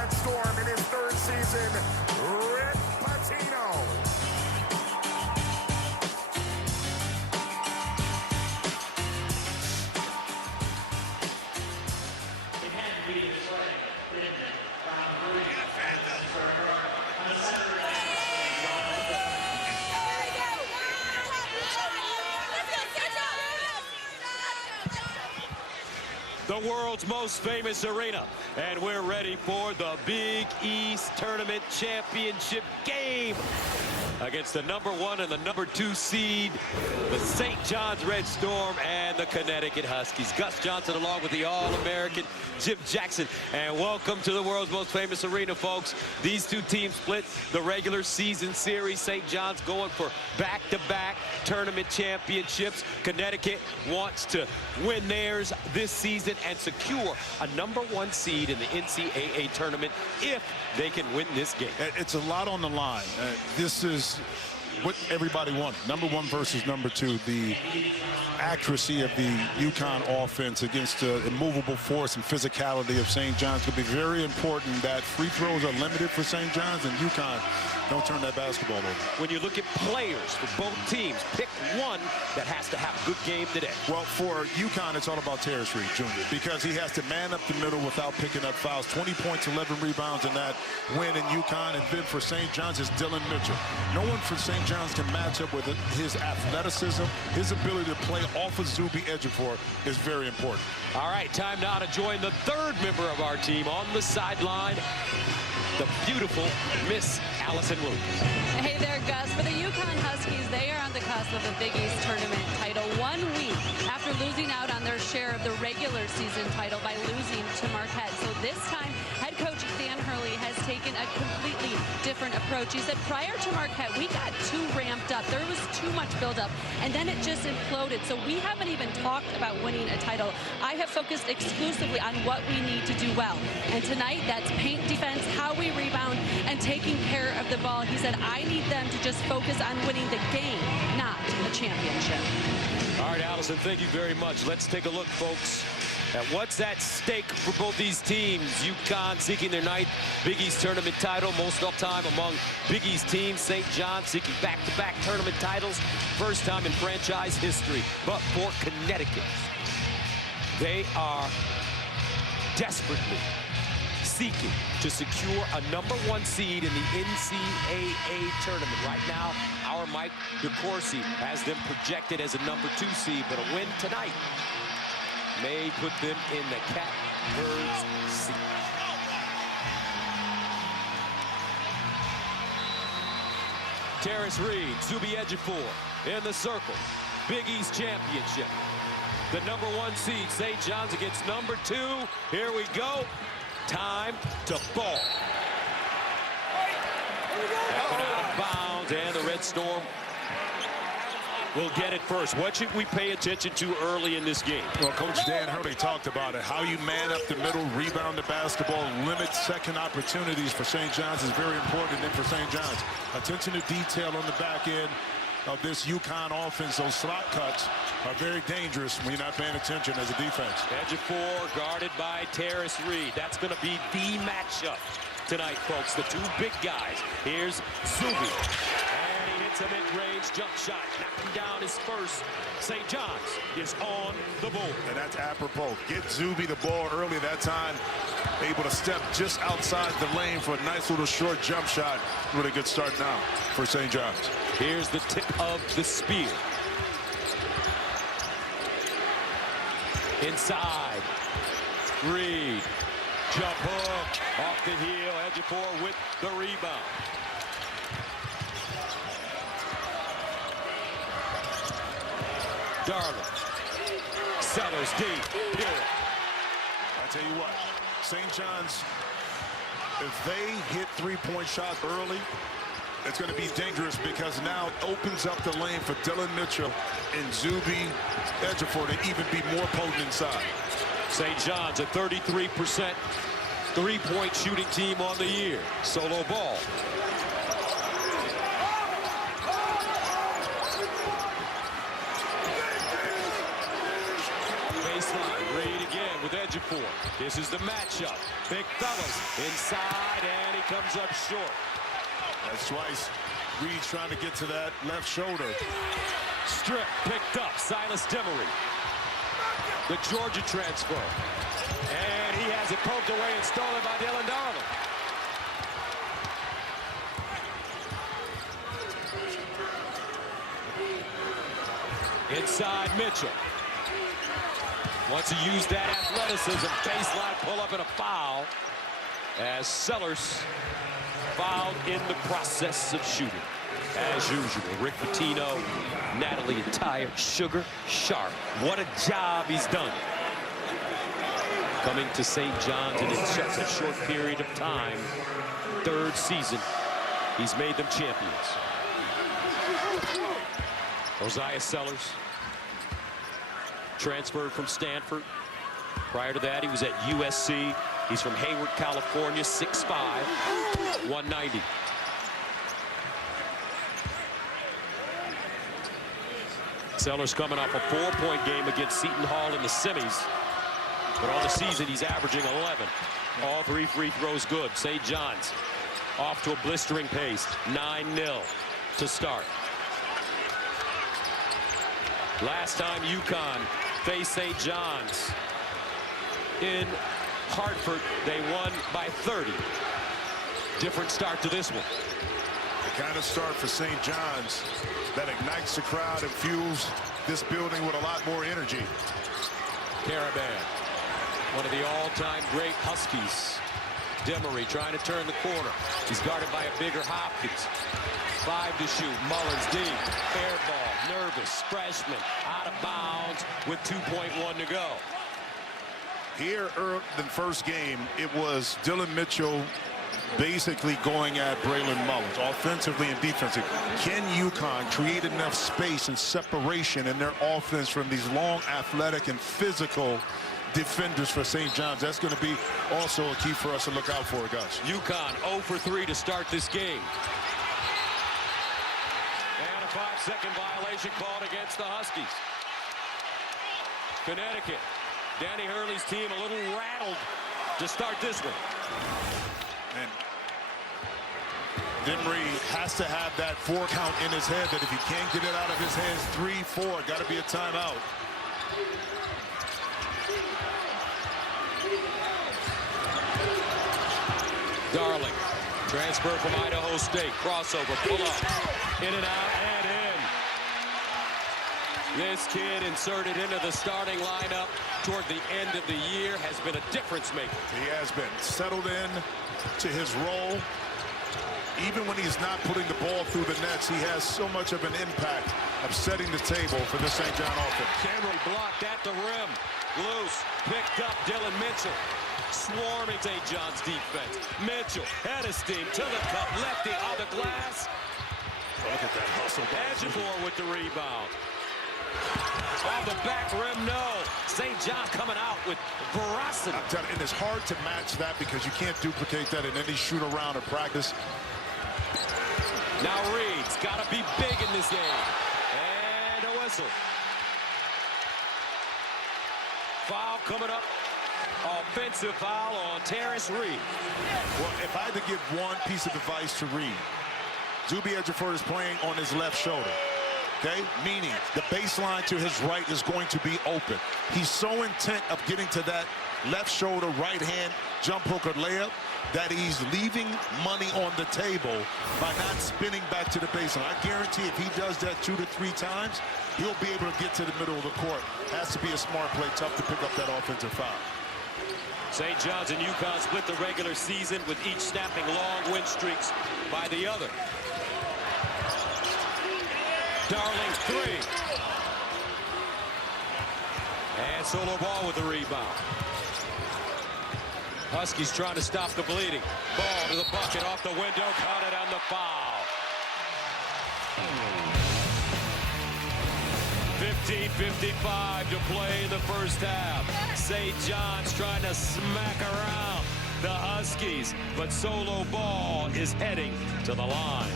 Red Storm in his third season, Rick Pitino. The world's most famous arena, and we're ready for the Big East Tournament Championship game against the #1 and the #2 seed, the St. John's Red Storm and the Connecticut Huskies. Gus Johnson along with the All-American Jim Jackson, and welcome to the world's most famous arena, folks. These two teams split the regular season series. St. John's going for back-to-back tournament championships. Connecticut wants to win theirs this season and secure a #1 seed in the NCAA tournament if they can win this game. It's a lot on the line. This is what everybody wanted. #1 versus #2. The accuracy of the UConn offense against the immovable force and physicality of St. John's could be very important. That free throws are limited for St. John's, and UConn don't turn that basketball over. When you look at players for both teams, pick one that has to have a good game today. Well, for UConn, it's all about Terrence Reed Jr. because he has to man up the middle without picking up fouls. 20 points, 11 rebounds in that win in UConn. And then for St. John's, it's Dylan Mitchell. No one for St. John's can match up with it. His athleticism, his ability to play off of Zuby Ejiofor is very important. All right, time now to join the third member of our team on the sideline, the beautiful Miss Allison Williams. Hey there, Gus. For the UConn Huskies, they are on the cusp of a Big East tournament title 1 week after losing out on their share of the regular season title by losing to Marquette. So this time, head coach Dan Hurley has taken a completely different approach. He said prior to Marquette, we got too ramped up. There was too much buildup, and then it just imploded. So we haven't even talked about winning a title. I have focused exclusively on what we need to do well. And tonight, that's paint defense, how we rebound, and taking care of the ball. He said, I need them to just focus on winning the game, not the championship. All right, Allison, thank you very much. Let's take a look, folks, at what's at stake for both these teams. UConn seeking their 9th Big East tournament title, most all time among Big East teams. St. John's seeking back-to-back tournament titles, first time in franchise history. But for Connecticut, they are desperately seeking to secure a #1 seed in the NCAA tournament. Right now, our Mike DeCourcy has them projected as a #2 seed, but a win tonight may put them in the catbirds seat. Terrence Reed, Zuby Ejiofor in the circle. Big East championship. The #1 seed, St. John's against #2. Here we go. Time to ball. That one out of bounds, and the Red Storm will get it first. What should we pay attention to early in this game? Well, Coach Dan Hurley talked about it. How you man up the middle, rebound the basketball, limit second opportunities for St. John's is very important. And then for St. John's, attention to detail on the back end of this UConn offense. Those slot cuts are very dangerous when you're not paying attention as a defense. Ejiofor guarded by Terrence Reed. That's going to be the matchup tonight, folks. The two big guys. Here's Zuby. And he hits a mid-range jump shot. Knocking down his first. St. John's is on the board. And that's apropos. Get Zuby the ball early that time. Able to step just outside the lane for a nice little short jump shot. Really good start now for St. John's. Here's the tip of the spear. Inside. Reed. Jump hook. Off the heel. Ejiofor with the rebound. Darling. Sellers deep. Here. I tell you what, St. John's, if they hit three-point shots early, it's going to be dangerous because now it opens up the lane for Dylan Mitchell and Zuby Ejiofor to even be more potent inside. St. John's a 33% three-point shooting team on the year. Solo ball. Baseline, Reed again with Ejiofor. for. This is the matchup. Big fellas inside, and he comes up short. That's twice. Reed's trying to get to that left shoulder. Strip picked up. Silas Demery, the Georgia transfer. And he has it poked away and stolen by Dylan Darling. Inside Mitchell. Wants to use that athleticism. Baseline pull-up and a foul. As Sellers fouled in the process of shooting. As usual, Rick Pitino, Natalie Attire, Sugar Sharp. What a job he's done. Coming to St. John's in such a short period of time. Third season, he's made them champions. Osiah Sellers, transferred from Stanford. Prior to that, he was at USC. He's from Hayward, California, 6'5", 190. Sellers coming off a 4-point game against Seton Hall in the semis. But on the season, he's averaging 11. All 3 free throws good. St. John's off to a blistering pace. 9-0 to start. Last time UConn faced St. John's in Hartford, they won by 30. Different start to this one. The kind of start for St. John's that ignites the crowd and fuels this building with a lot more energy. Caravan, one of the all-time great Huskies. Demery trying to turn the corner. He's guarded by a bigger Hopkins. 5 to shoot. Mullins deep. Fair ball. Nervous. Freshman. Out of bounds with 2.1 to go. Here, early in the first game, it was Dylan Mitchell basically going at Braylon Mullins, offensively and defensively. Can UConn create enough space and separation in their offense from these long, athletic, and physical defenders for St. John's? That's going to be also a key for us to look out for, guys. UConn 0 for 3 to start this game. And a 5-second violation called against the Huskies. Connecticut. Danny Hurley's team a little rattled to start this one. And Demery has to have that 4 count in his head, that if he can't get it out of his hands, 3-4, got to be a timeout. Darling, transfer from Idaho State, crossover, pull up, in and out, and in. This kid inserted into the starting lineup toward the end of the year has been a difference maker. He has been settled in to his role. Even when he's not putting the ball through the nets, he has so much of an impact of setting the table for the St. John offense. Cameron blocked at the rim. Loose, picked up Dylan Mitchell. Swarming St. John's defense. Mitchell, head of steam to the cup, lefty on the glass. Look at that hustle. Ejiofor with the rebound. Off the back rim, no. St. John coming out with ferocity. I'm telling you, and it's hard to match that because you can't duplicate that in any shoot around or practice. Now Reed's got to be big in this game. And a whistle. Foul coming up. Offensive foul on Terrence Reed. Well, if I had to give one piece of advice to Reed, Zuby Ejiofor is playing on his left shoulder. Okay, meaning the baseline to his right is going to be open. He's so intent of getting to that left shoulder, right hand jump hook or layup that he's leaving money on the table by not spinning back to the baseline. I guarantee if he does that 2 to 3 times, he'll be able to get to the middle of the court. Has to be a smart play, tough to pick up that offensive foul. St. John's and UConn split the regular season with each snapping long win streaks by the other. Darling 3. And Solo Ball with the rebound. Huskies trying to stop the bleeding. Ball to the bucket, off the window, caught it on the foul. 15:55 to play in the first half. St. John's trying to smack around the Huskies, but Solo Ball is heading to the line.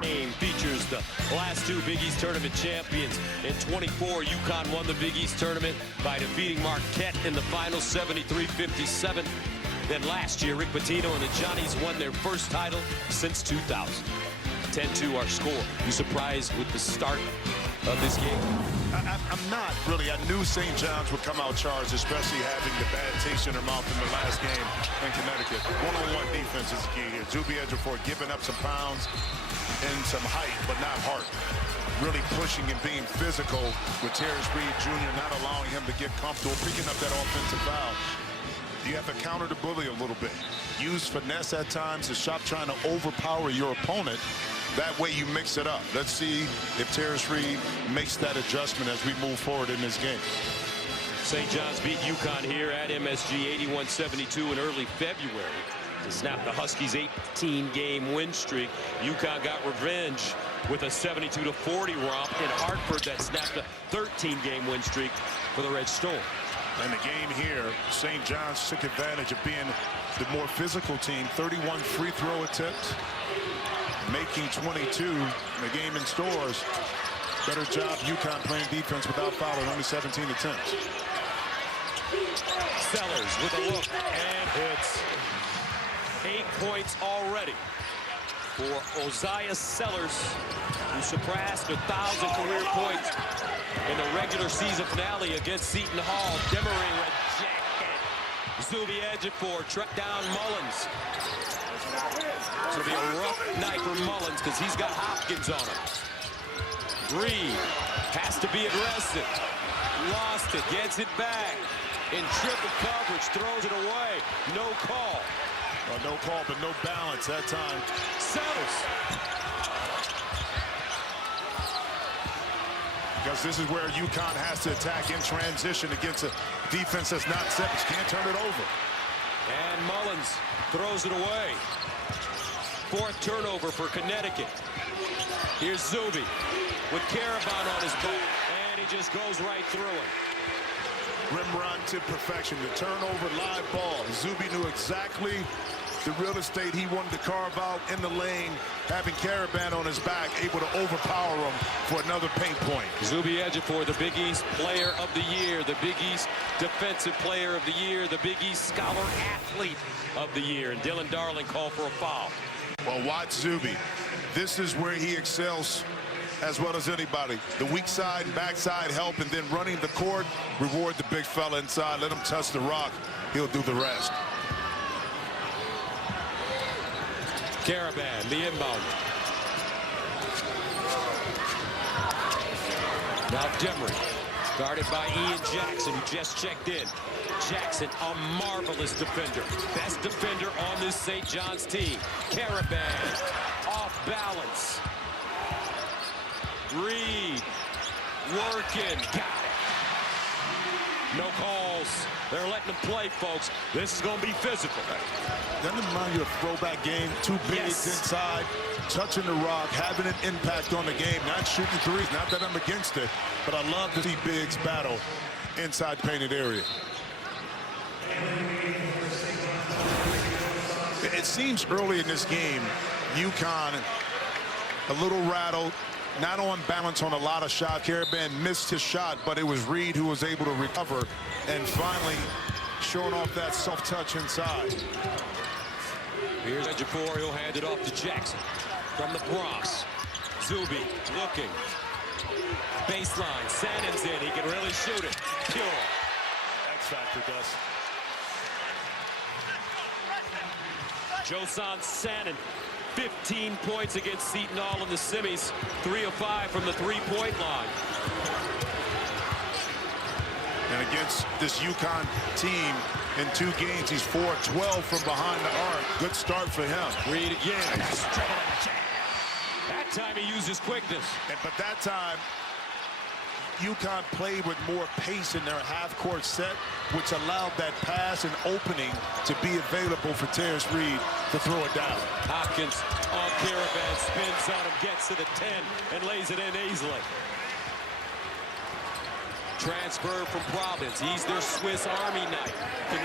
Game features against the last two Big East tournament champions. In 24, UConn won the Big East tournament by defeating Marquette in the final 73-57. Then last year, Rick Pitino and the Johnnies won their first title since 2000. 10-2 our score. You surprised with the start of this game? I'm not really. I knew St. John's would come out charged, especially having the bad taste in their mouth in the last game in Connecticut. One-on-one defense is the key here. Zuby Ejiofor giving up some pounds and some height, but not heart. Really pushing and being physical with Terrence Reed Jr., not allowing him to get comfortable, picking up that offensive foul. You have to counter the bully a little bit. Use finesse at times to stop trying to overpower your opponent. That way you mix it up. Let's see if Terrence Reed makes that adjustment as we move forward in this game. St. John's beat UConn here at MSG 81-72 in early February to snap the Huskies' 18-game win streak. UConn got revenge with a 72-40 romp in Hartford that snapped a 13-game win streak for the Red Storm. And the game here, St. John's took advantage of being the more physical team. 31 free throw attempts, making 22. The game in stores. Better job UConn playing defense without fouling, only 17 attempts. Sellers with a look and hits. 8 points already for Ozias Sellers, who surpassed 1,000 career points in the regular season finale against Seton Hall. Demery rejected. Zuby Ejiofor tracked down Mullins. It's going to be a rough night for Mullins because he's got Hopkins on him. Reed has to be aggressive. Lost it, gets it back. In triple coverage, throws it away. No call. Well, no call, but no balance that time. Sellers. Because this is where UConn has to attack in transition against a defense that's not set. Can't turn it over. And Mullins throws it away. 4th turnover for Connecticut. Here's Zuby with Caravan on his butt. And he just goes right through him. Rim run to perfection. The turnover, live ball. Zuby knew exactly the real estate he wanted to carve out in the lane, having Caravan on his back, able to overpower him for another paint point. Zuby Ejiofor, the Big East Player of the Year, the Big East Defensive Player of the Year, the Big East Scholar Athlete of the Year, and Dylan Darling called for a foul. Well, watch Zuby. This is where he excels as well as anybody. The weak side and backside help, and then running the court, reward the big fella inside. Let him touch the rock. He'll do the rest. Caravan, the inbound. Now Demery, guarded by Ian Jackson, who just checked in. Jackson, a marvelous defender. Best defender on this St. John's team. Caravan, off balance. Reed, working, got it. No calls. They're letting them play, folks. This is going to be physical. Doesn't it remind you of a throwback game? Two bigs inside, touching the rock, having an impact on the game, not shooting threes. Not that I'm against it, but I love to see bigs battle inside painted area. It seems early in this game, UConn a little rattled, not on balance on a lot of shots. Caravan missed his shot, but it was Reed who was able to recover and finally showing off that self-touch inside. Here's Ejiofor. He'll hand it off to Jackson from the Bronx. Zuby looking. Baseline. Sannon's in. He can really shoot it. Pure. X-Factor does. Josan Sannon, 15 points against Seton Hall in the semis. 3 of 5 from the three-point line. And against this UConn team, in 2 games, he's 4 of 12 from behind the arc. Good start for him. Reed again. That time he used his quickness. But that time, UConn played with more pace in their half-court set, which allowed that pass and opening to be available for Terrence Reed to throw it down. Hopkins on Caravan, spins on him, gets to the 10, and lays it in easily. Transfer from Providence. He's their Swiss Army knife. Can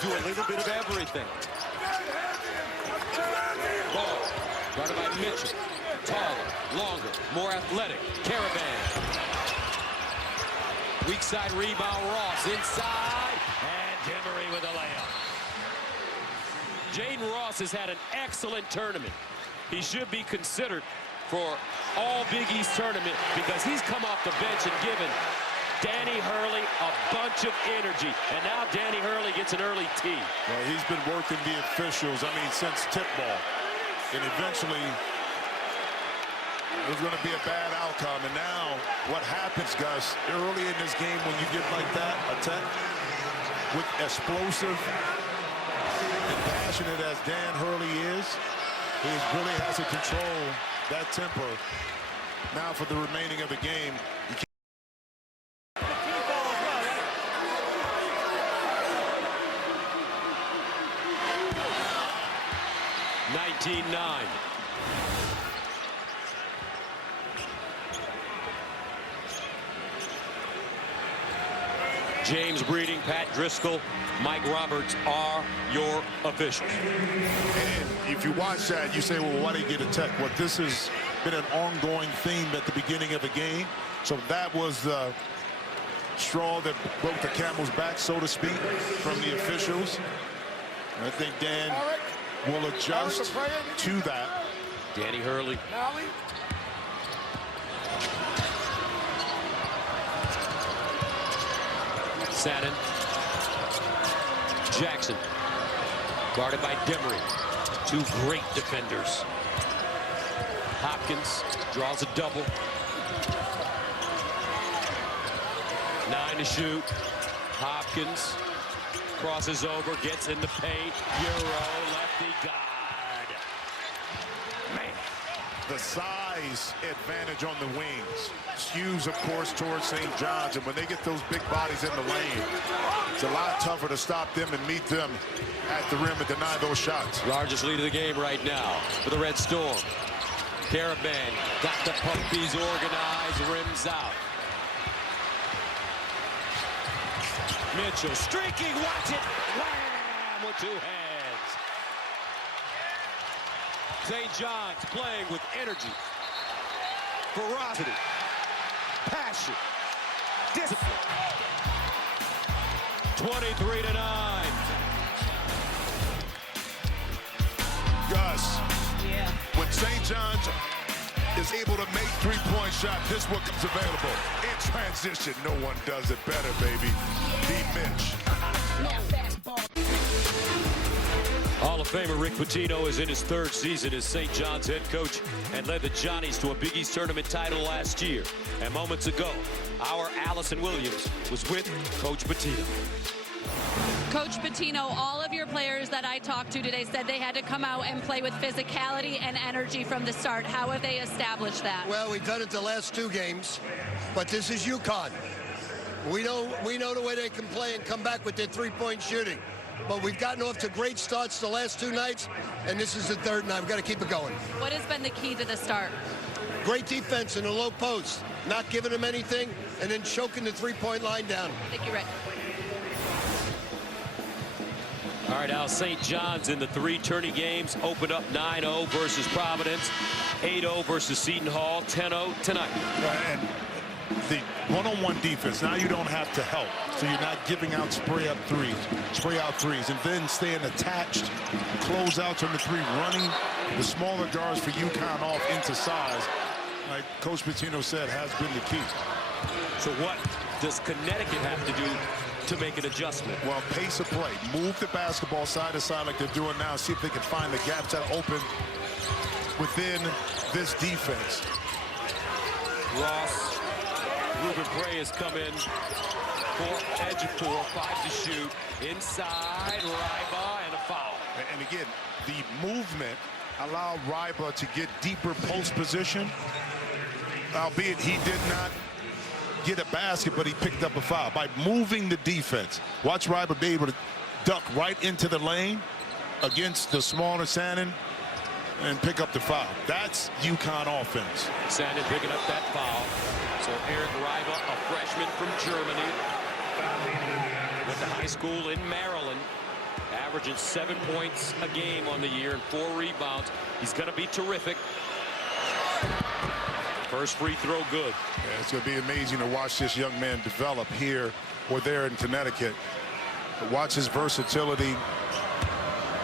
do a little bit of everything. Ball, guarded by Mitchell. taller, longer, more athletic. Caravan. Weak side rebound, Ross inside, and Demery with a layup. Jaden Ross has had an excellent tournament. He should be considered for all Big East tournament because he's come off the bench and given Danny Hurley a bunch of energy. And now Danny Hurley gets an early tee. Well, he's been working the officials, since tip ball. And eventually, it was going to be a bad outcome. And now, what happens, Gus, early in this game when you get like that, attack with explosive and passionate as Dan Hurley is, he really has to control that tempo. Now for the remaining of the game, you can't 19-9. James Breeding, Pat Driscoll, Mike Roberts are your officials. And if you watch that, you say, well, why did he get a tech? Well, this has been an ongoing theme at the beginning of the game. So that was the straw that broke the camel's back, so to speak, from the officials. And I think Dan will adjust to that. Danny Hurley. Sannon. Jackson. Guarded by Demery. Two great defenders. Hopkins draws a double. 9 to shoot. Hopkins crosses over, gets in the paint. Euro, lefty, guard. Man. The size advantage on the wings skews, of course, towards St. John's. And when they get those big bodies in the lane, it's a lot tougher to stop them and meet them at the rim and deny those shots. Largest lead of the game right now for the Red Storm. Caravan got the Puppies organized, rims out. Mitchell streaking, watch it, wham, with two hands. St. John's playing with energy, ferocity, passion, discipline. 23-9. Gus, when St. John's is able to make three-point shot, this is what comes available. In transition, no one does it better, baby. Beat Mitch. Hall of Famer Rick Pitino is in his third season as St. John's head coach and led the Johnnies to a Big East tournament title last year. And moments ago, our Allison Williams was with Coach Pitino. Coach Pitino, all of your players that I talked to today said they had to come out and play with physicality and energy from the start. How have they established that? Well, we've done it the last 2 games, but this is UConn. We know the way they can play and come back with their three-point shooting. But we've gotten off to great starts the last 2 nights, and this is the third night. We've got to keep it going. What has been the key to the start? Great defense in the low post, not giving them anything, and then choking the three-point line down. Thank you, Rick. All right, Al, St. John's in the 3 tourney games opened up 9-0 versus Providence, 8-0 versus Seton Hall, 10-0 tonight. And the one-on-one defense, now you don't have to help. So you're not giving out spray out threes, and then staying attached, closeouts on the 3, running the smaller guards for UConn off into size, like Coach Pitino said, has been the key. So what does Connecticut have to do to make an adjustment? Well, pace of play. Move the basketball side to side like they're doing now. See if they can find the gaps that are open within this defense. Ross, Ruben Bray has come in for edge of 4, 5 to shoot. Inside, Ryba, and a foul. And again, the movement allowed Ryba to get deeper post position, albeit he did not get a basket, but he picked up a foul by moving the defense. Watch Ryba be able to duck right into the lane against the smaller Sannon and pick up the foul. That's UConn offense. Sannon picking up that foul. So Eric Ryba, a freshman from Germany, went to high school in Maryland, averaging 7 points a game on the year and 4 rebounds. He's going to be terrific. First free throw good. Yeah, it's going to be amazing to watch this young man develop here or there in Connecticut. But watch his versatility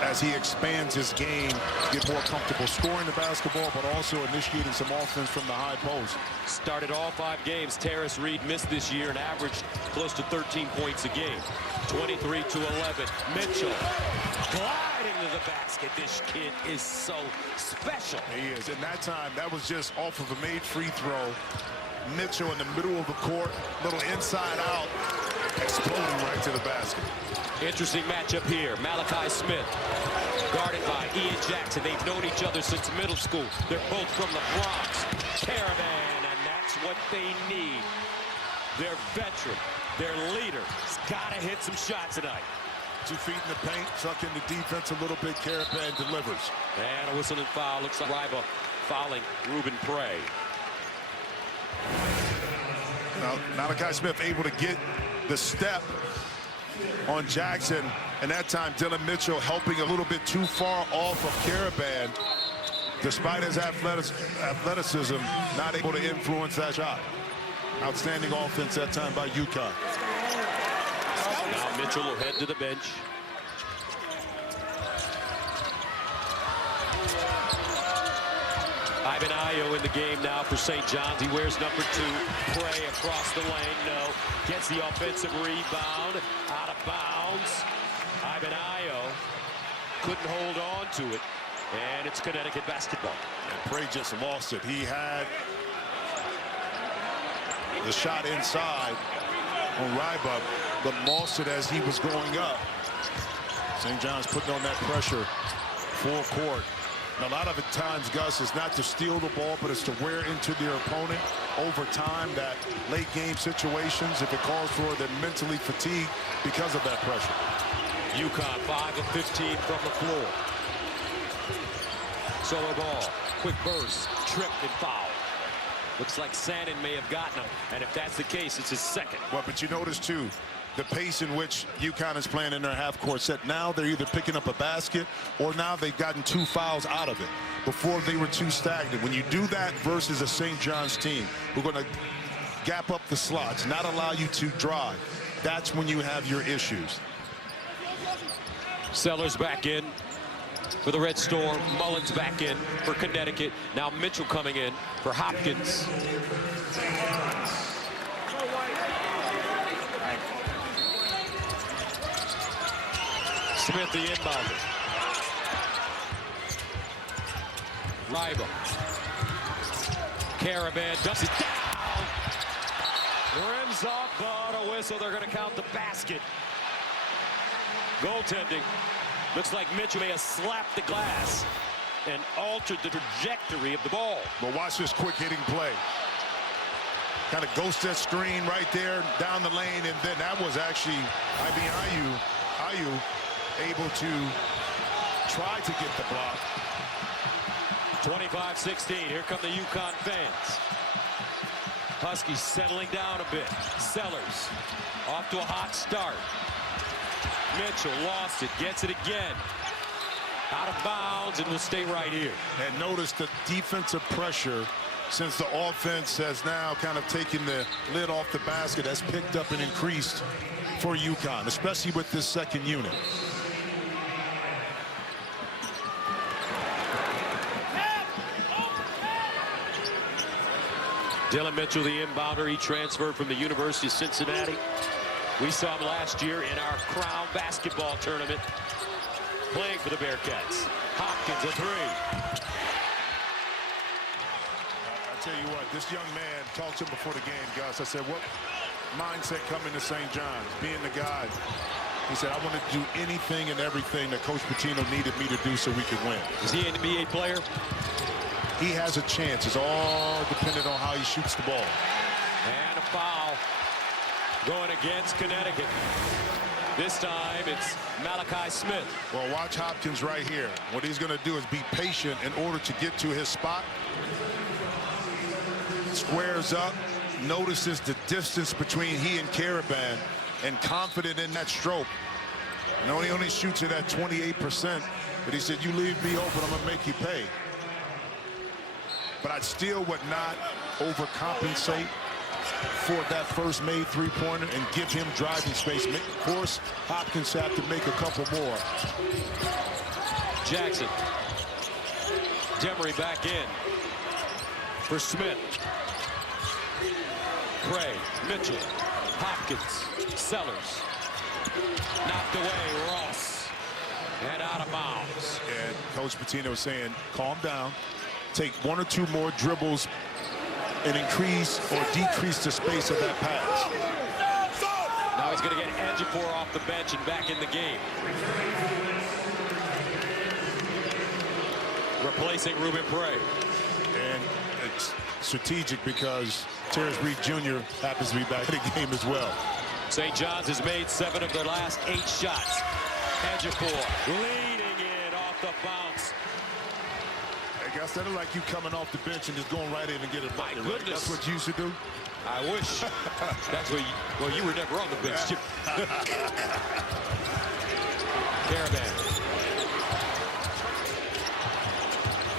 as he expands his game, get more comfortable scoring the basketball, but also initiating some offense from the high post. Started all 5 games. Terrace Reed missed this year and averaged close to 13 points a game. 23 to 11. Mitchell gliding to the basket. This kid is so special. He is. And that time, that was just off of a made free throw. Mitchell in the middle of the court, little inside out, exploding right to the basket. Interesting matchup here. Malachi Smith guarded by Ian Jackson. They've known each other since middle school. They're both from the Bronx. Caravan, and that's what they need. Their veteran, their leader, has got to hit some shots tonight. 2 feet in the paint, suck in the defense a little bit. Caravan delivers. And a whistle and foul. Looks like Riva fouling Ruben Prey. Now, Malachi Smith able to get the step on Jackson, and that time Dylan Mitchell helping a little bit too far off of Caravan. Despite his athleticism, not able to influence that shot. Outstanding offense that time by UConn. Now Mitchell will head to the bench. Ivan Ayo in the game now for St. John's. He wears number 2. Prey across the lane. No. Gets the offensive rebound. Out of bounds. Ivan Ayo couldn't hold on to it. And it's Connecticut basketball. And Prey just lost it. He had the shot inside on Ryba, but lost it as he was going up. St. John's putting on that pressure full court. And a lot of the times, Gus, is not to steal the ball, but it's to wear into their opponent over time, that late game situations, if it calls for, they're mentally fatigued because of that pressure. UConn 5 of 15 from the floor. Solo ball, quick burst, trip and foul. Looks like Sannon may have gotten him, and if that's the case, it's his second. Well, but you notice, too, the pace in which UConn is playing in their half-court set. Now they're either picking up a basket or now they've gotten 2 fouls out of it. Before they were too stagnant. When you do that versus a St. John's team who are going to gap up the slots, not allow you to drive, that's when you have your issues. Sellers back in for the Red Storm. Mullins back in for Connecticut. Now Mitchell coming in for Hopkins. Smith the inbounder. Ryba. Caravan dumps it down. Rims off, but a whistle. They're going to count the basket. Goaltending. Looks like Mitchell may have slapped the glass and altered the trajectory of the ball. But watch this quick hitting play. Kind of ghost that screen right there down the lane, and then that was actually Ayu able to try to get the block. 25-16. Here come the UConn fans. Huskies settling down a bit. Sellers off to a hot start. Mitchell lost it, gets it again. Out of bounds, and will stay right here. And notice the defensive pressure, since the offense has now kind of taken the lid off the basket, has picked up and increased for UConn, especially with this second unit. Dylan Mitchell, the inbounder, he transferred from the University of Cincinnati. We saw him last year in our Crown basketball tournament, playing for the Bearcats. Hopkins, a 3. I tell you what, this young man, talked to him before the game, Gus. I said, what mindset coming to St. John's, being the guy? He said, I want to do anything and everything that Coach Pitino needed me to do so we could win. Is he an NBA player? He has a chance. It's all dependent on how he shoots the ball. And a foul going against Connecticut. This time it's Malachi Smith. Well, watch Hopkins right here. What he's going to do is be patient in order to get to his spot. Squares up, notices the distance between he and Caravan, and confident in that stroke. And he only shoots it at 28%, but he said, you leave me open, I'm going to make you pay. But I still would not overcompensate for that first made three-pointer and give him driving space. Of course, Hopkins have to make a couple more. Jackson. Demery back in for Smith. Cray, Mitchell, Hopkins, Sellers. Knocked away, Ross. And out of bounds. And Coach Pitino was saying, calm down. Take one or two more dribbles and increase or decrease the space of that pass. Now he's going to get Ejiofor off the bench and back in the game. Replacing Ruben Prey. And it's strategic because Terrence Reed Jr. happens to be back in the game as well. St. John's has made 7 of their last 8 shots. Ejiofor leading in off the bounce. I guess that is like you coming off the bench and just going right in and get it back. My goodness. Right? That's what you used to do. I wish. That's what you, well, you were never on the bench, Jim. Caravan.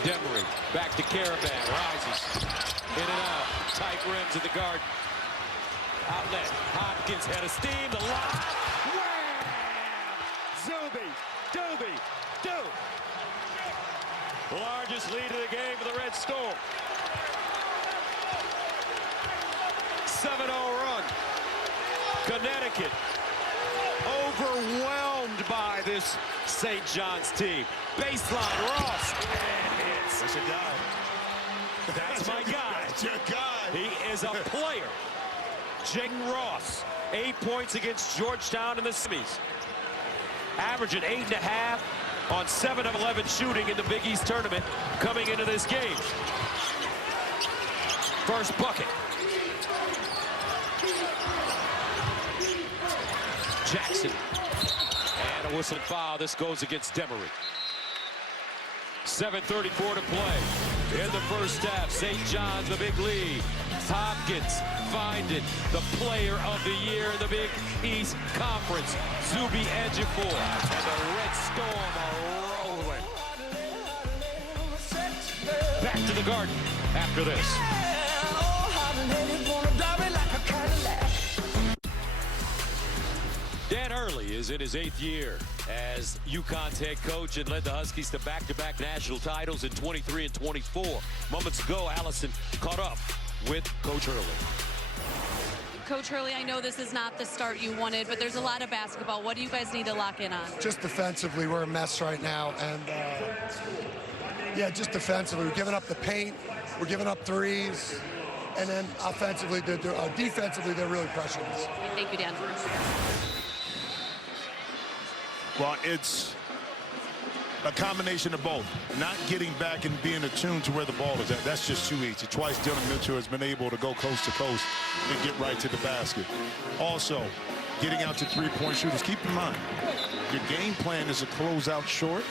Demery back to Caravan. Rises. In and out. Tight rims at the guard. Outlet. Hopkins head of steam. The lob. Wham! Zuby. Doobie. Do. Largest lead of the game for the Red Storm. 7-0 run. Connecticut overwhelmed by this St. John's team. Baseline, Ross, and hits. That's your guy. That's my guy. That's your guy. He is a player. Jaden Ross, 8 points against Georgetown in the semis. Averaging 8.5 on 7 of 11 shooting in the Big East tournament coming into this game. First bucket. Jackson. And a whistle foul. This goes against Demery. 7:34 to play in the first half. St. John's the big lead. Hopkins finding the player of the year in the Big East Conference, Zuby Ejiofor. And the Red Storm are rolling. Back to the Garden after this. Dan Hurley is in his 8th year as UConn's head coach and led the Huskies to back-to-back national titles in 23 and 24. Moments ago, Allison caught up with Coach Hurley. Coach Hurley, I know this is not the start you wanted, but there's a lot of basketball. What do you guys need to lock in on? Just defensively, we're a mess right now. And, yeah, just defensively. We're giving up the paint. We're giving up threes. And then offensively, defensively, they're really pressuring us. Thank you, Dan. Well, it's a combination of both. Not getting back and being attuned to where the ball is at. That's just too easy. Twice Dylan Mitchell has been able to go coast to coast and get right to the basket. Also, getting out to three-point shooters. Keep in mind, your game plan is to close out short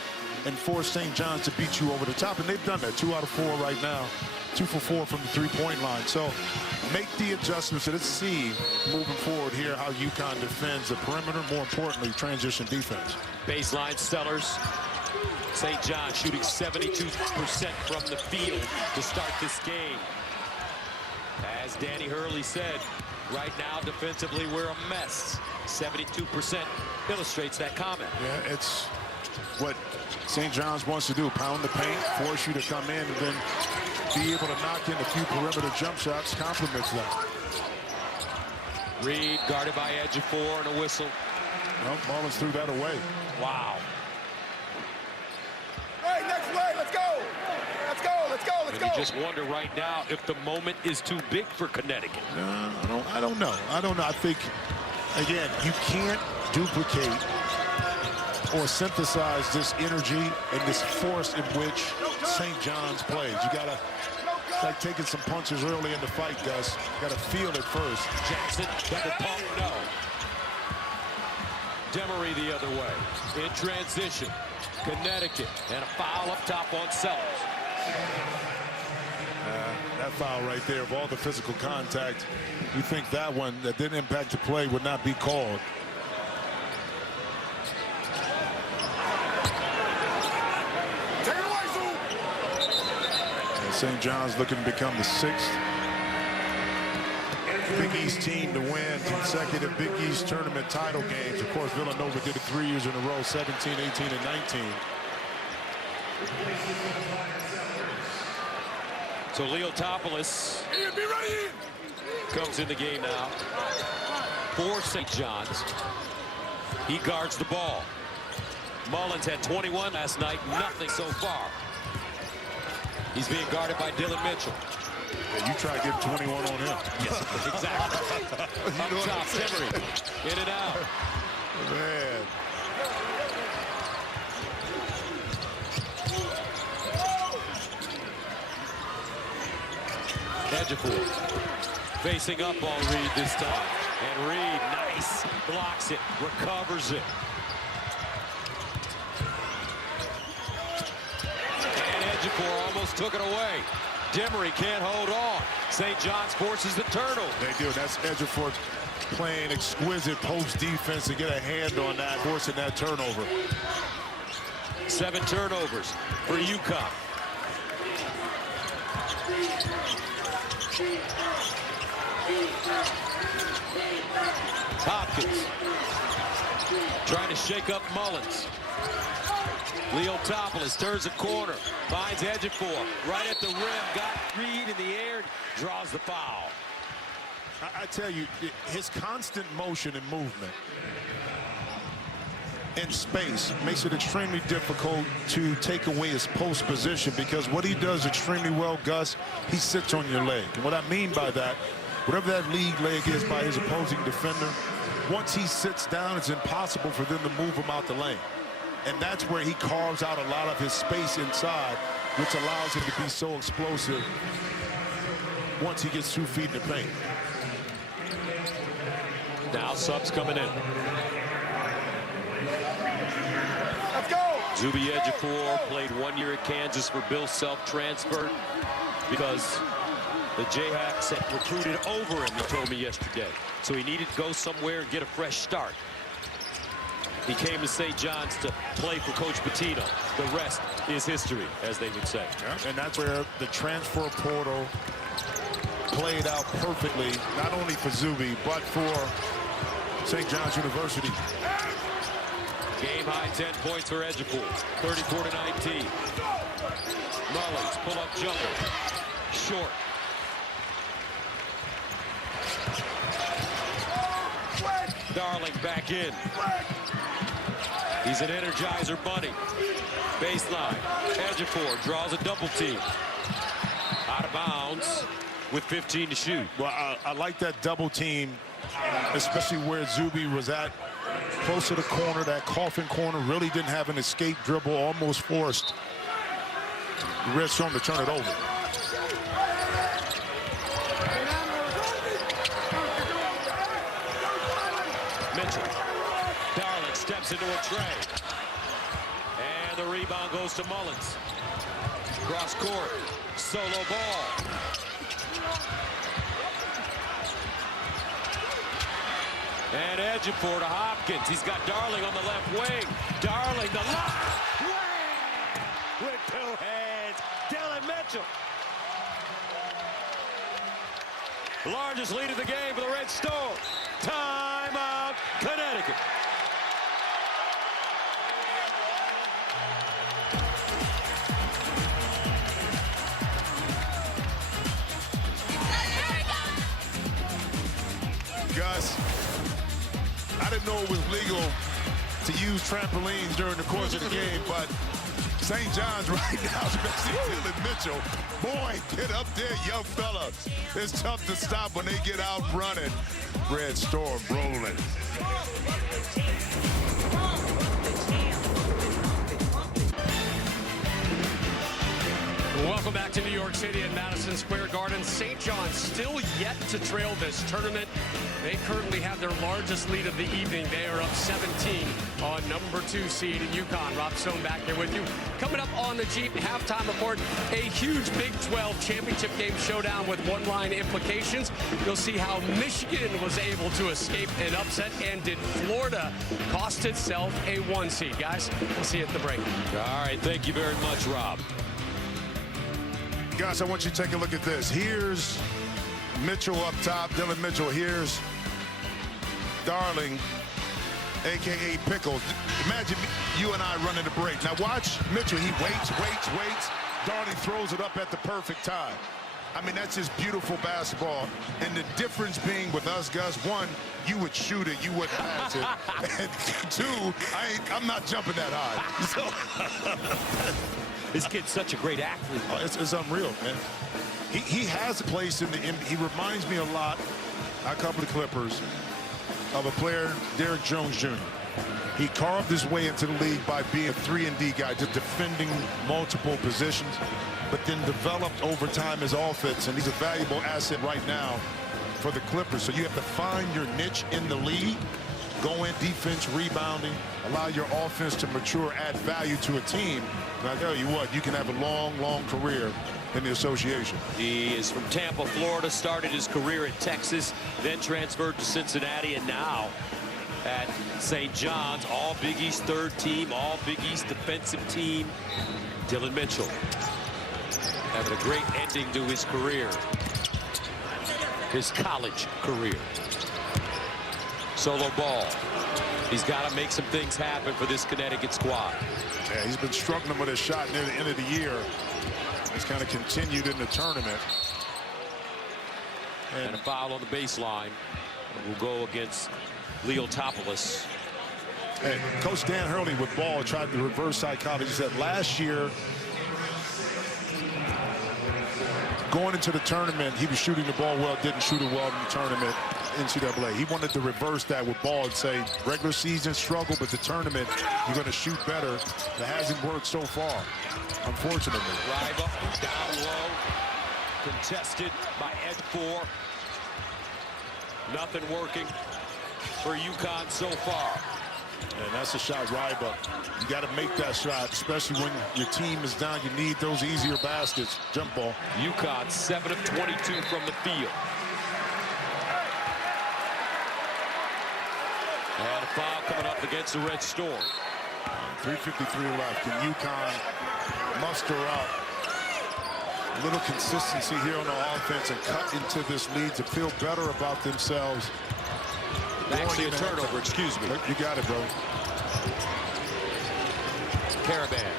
and force St. John's to beat you over the top. And they've done that. 2 out of 4 right now. 2 for 4 from the three-point line. So make the adjustments. Let's see moving forward here how UConn defends the perimeter. More importantly, transition defense. Baseline Sellers. St. John shooting 72% from the field to start this game. As Danny Hurley said, right now defensively we're a mess. 72% illustrates that comment. Yeah, it's what St. John's wants to do. Pound the paint, force you to come in, and then be able to knock in a few perimeter jump shots. Complements that. Reed guarded by Ejiofor and a whistle. Well, Mullins threw that away. Wow. Hey, next play, let's go! Let's go, let's go, let's And go! you just wonder right now if the moment is too big for Connecticut. I don't know. I think, again, you can't duplicate or synthesize this energy and this force in which St. John's plays. You gotta, it's like taking some punches early in the fight, Gus. You gotta feel it first. Jackson, double pump, no. Demery the other way. In transition, Connecticut, and a foul up top on Sellers. That foul right there, of all the physical contact, you think that one that didn't impact the play would not be called. Take it away, Zoom! St. John's looking to become the 6th Big East team to win consecutive Big East tournament title games. Of course, Villanova did it 3 years in a row, 17, 18, and 19. So Leotopoulos comes in the game now for St. John's. He guards the ball. Mullins had 21 last night, nothing so far. He's being guarded by Dylan Mitchell. Yeah, you try to get 21 on him. Yes, exactly. Up top, Timory, in and out. Man. Ejiofor facing up on Reed this time. And Reed, nice, blocks it, recovers it. And Ejiofor almost took it away. Timory can't hold on. St. John's forces the turnover. They do. That's Ejiofor playing exquisite post defense to get a hand on that, forcing that turnover. 7 turnovers for UConn. Hopkins trying to shake up Mullins. Leotopoulos turns the corner, finds Ejiofor right at the rim, got Reed in the air, draws the foul. I tell you, his constant motion and movement in space makes it extremely difficult to take away his post position, because what he does extremely well, Gus, he sits on your leg. And what I mean by that, whatever that league leg is by his opposing defender, once he sits down, it's impossible for them to move him out the lane. And that's where he carves out a lot of his space inside, which allows him to be so explosive once he gets 2 feet in the paint. Now subs coming in. Let's go! Zuby Ejiofor played 1 year at Kansas for Bill Self, transferred because the Jayhawks had recruited over him, he told me yesterday. So he needed to go somewhere and get a fresh start. He came to St. John's to play for Coach Pitino. The rest is history, as they would say. Yeah, and that's where the transfer portal played out perfectly, not only for Zuby, but for St. John's University. Game high 10 points for Ejiofor, 34-19. Mullins, pull-up jumper, short. Darling back in. He's an Energizer bunny. Baseline. Ejiofor draws a double team. Out of bounds with 15 to shoot. Well, I like that double team, especially where Zuby was at, close to the corner. That coffin corner really didn't have an escape dribble, almost forced the Redstone to turn it over. Mitchell. Darling steps into a tray. And the rebound goes to Mullins. Cross court. Solo ball. And Ejiofor to Hopkins. He's got Darling on the left wing. Darling, the lock. With 2 hands. Dylan Mitchell. Largest lead of the game for the Red Storm. Timeout, Connecticut. Gus, I didn't know it was legal to use trampolines during the course of the game, but St. John's right now, especially Dylan Mitchell. Boy, get up there, young fella. It's tough to stop when they get out running. Red Storm rolling. Welcome back to New York City at Madison Square Garden. St. John's still yet to trail this tournament. They currently have their largest lead of the evening. They are up 17 on #2 seed at UConn. Rob Stone back here with you. Coming up on the Jeep halftime report, a huge Big 12 championship game showdown with one-line implications. You'll see how Michigan was able to escape an upset, and did Florida cost itself a 1 seed. Guys, we'll see you at the break. All right, thank you very much, Rob. Guys, I want you to take a look at this. Here's Mitchell up top. Dylan Mitchell. Here's Darling, a.k.a. Pickles. Imagine you and I running the break. Now watch Mitchell. He waits. Darling throws it up at the perfect time. I mean, that's just beautiful basketball. And the difference being with us, Gus, one, you would shoot it, you wouldn't pass it. And two, I'm not jumping that high. So This kid's such a great athlete. oh, it's unreal, man. He has a place in the NBA. He reminds me a lot, I cover the Clippers, of a player, Derrick Jones Jr. He carved his way into the league by being a 3-and-D guy, just defending multiple positions, but then developed over time his offense, and he's a valuable asset right now for the Clippers. So you have to find your niche in the league, go in defense, rebounding, allow your offense to mature, add value to a team. And I tell you what, you can have a long, long career in the association. He is from Tampa, Florida, started his career at Texas, then transferred to Cincinnati, and now at St. John's, all Big East third team, all Big East defensive team. Dylan Mitchell having a great ending to his career, his college career. Solo ball. He's got to make some things happen for this Connecticut squad. Yeah, he's been struggling with his shot near the end of the year. It's kind of continued in the tournament. And a foul on the baseline will go against Leotopoulos. Hey, Coach Dan Hurley with ball tried to reverse psychology. He said last year, going into the tournament, he was shooting the ball well, didn't shoot it well in the tournament, NCAA. He wanted to reverse that with ball and say, regular season struggle, but the tournament, you're going to shoot better. That hasn't worked so far, unfortunately. Ryba down low, contested by Ed 4. Nothing working for UConn so far. And that's a shot, Ryba. You got to make that shot, especially when your team is down. You need those easier baskets. Jump ball. UConn 7 of 22 from the field. And a foul coming up against the Red Storm. 3:53 left. Can UConn muster up a little consistency here on the offense and cut into this lead to feel better about themselves? Actually a turnover, excuse me. You got it, bro. Caravan.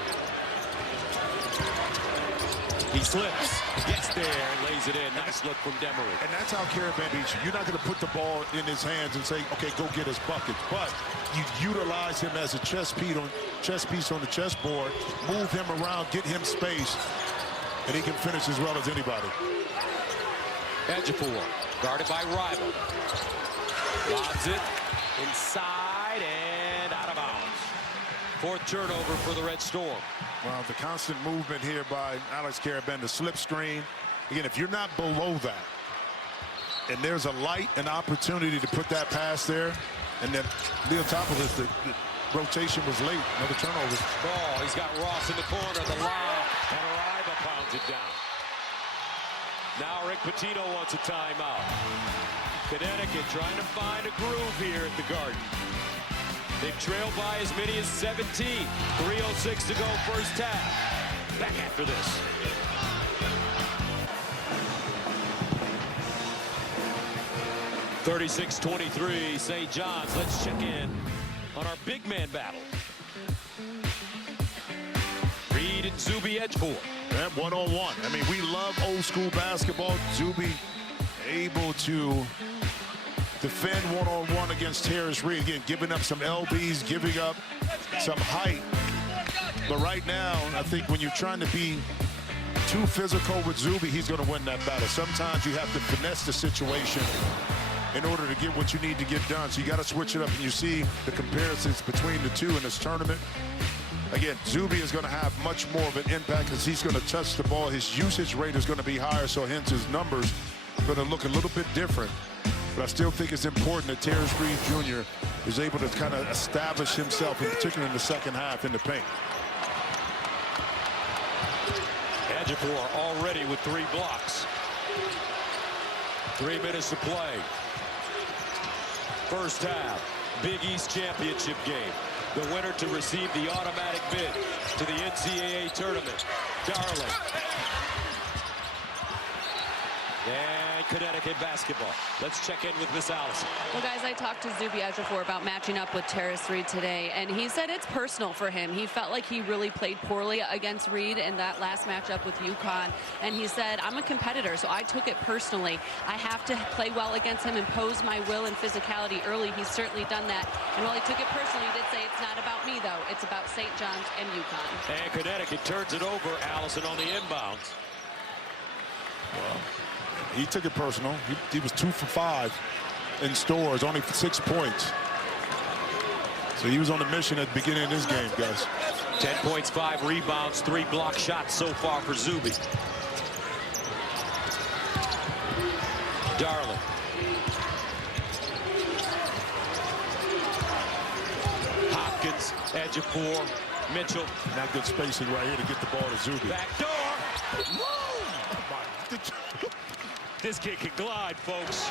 He slips, gets there, and lays it in. Nice look from Demery. And that's how Caravan beats you. You're not going to put the ball in his hands and say, okay, go get his buckets. But you utilize him as a chess piece on the chessboard, move him around, get him space, and he can finish as well as anybody. Ejiofor, guarded by Rival. Lobs it inside and out of bounds. Fourth turnover for the Red Storm. Well, the constant movement here by Alex Caravan, the slip screen. Again, if you're not below that, and there's a light, an opportunity to put that pass there, and then Leotopoulos, the rotation was late. Another turnover. Ball, he's got Ross in the corner, the lob, and Riva pounds it down. Now Rick Pitino wants a timeout. Connecticut trying to find a groove here at the Garden. They've trailed by as many as 17. 3:06 to go, first half. Back after this. (36-23) St. John's. Let's check in on our big man battle. Reed and Zuby Ejiofor. And one-on-one. I mean, we love old school basketball. Zuby able to defend one-on-one against Terrence Reed. Again, giving up some LBs, giving up some height. But right now, I think when you're trying to be too physical with Zuby, he's going to win that battle. Sometimes you have to finesse the situation in order to get what you need to get done. So you got to switch it up, and you see the comparisons between the two in this tournament. Again, Zuby is going to have much more of an impact because he's going to touch the ball. His usage rate is going to be higher, so hence his numbers are going to look a little bit different. But I still think it's important that Terrence Reed Jr. is able to kind of establish himself, in particular in the second half in the paint. Ejiofor already with 3 blocks. 3 minutes to play. First half, Big East championship game. The winner to receive the automatic bid to the NCAA tournament. Darling. And Connecticut basketball. Let's check in with Miss Allison. Well, guys, I talked to Zuby Ejiofor about matching up with Terrace Reed today, and he said it's personal for him. He felt like he really played poorly against Reed in that last matchup with UConn, and he said, I'm a competitor, so I took it personally. I have to play well against him, impose my will and physicality early. He's certainly done that, and while he took it personally, he did say it's not about me, though. It's about St. John's and UConn. And Connecticut turns it over, Allison, on the inbounds. Well, he took it personal. He was 2 for 5 in stores, only for 6 points. So he was on a mission at the beginning of this game, guys. 10 points, 5 rebounds, 3 block shots so far for Zuby. Darling. Hopkins, Ejiofor, Mitchell. Not good spacing right here to get the ball to Zuby. Back door. This kid can glide, folks.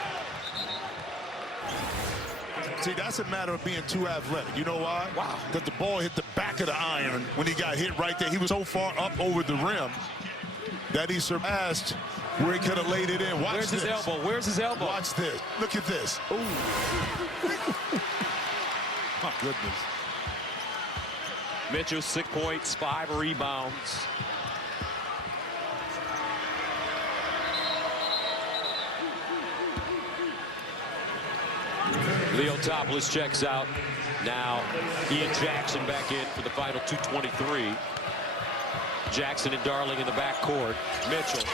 See, that's a matter of being too athletic. You know why? Wow. Because the ball hit the back of the iron when he got hit right there. He was so far up over the rim that he surpassed where he could have laid it in. Watch Where's this. his elbow? Where's his elbow? Watch this. Look at this. Ooh. My goodness. Mitchell, 6 points, 5 rebounds. Leotopoulos checks out. Now Ian Jackson back in for the final 2:23. Jackson and Darling in the backcourt. Mitchell.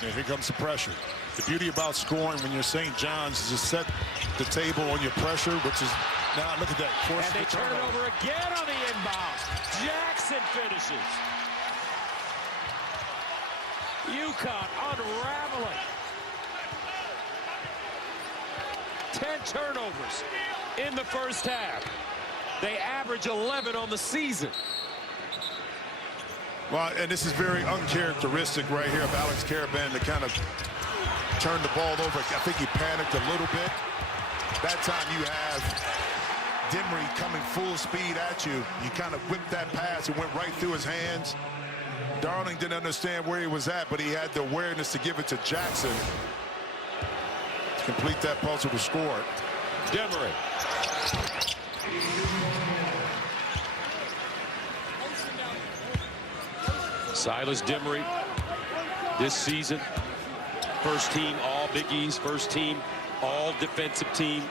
And here comes the pressure. The beauty about scoring when you're St. John's is to set the table on your pressure, which is now look at that. And they turn it over again on the inbound. Jackson finishes. UConn unraveling. 10 turnovers in the first half. They average 11 on the season. Well, and this is very uncharacteristic right here of Alex Caravan to kind of turn the ball over. I think he panicked a little bit. That time you have Dimry coming full speed at you. You kind of whipped that pass and went right through his hands. Darling didn't understand where he was at, but he had the awareness to give it to Jackson. Complete that puzzle to score. Demery. Silas Demery this season. First team all Big East, first team all defensive team.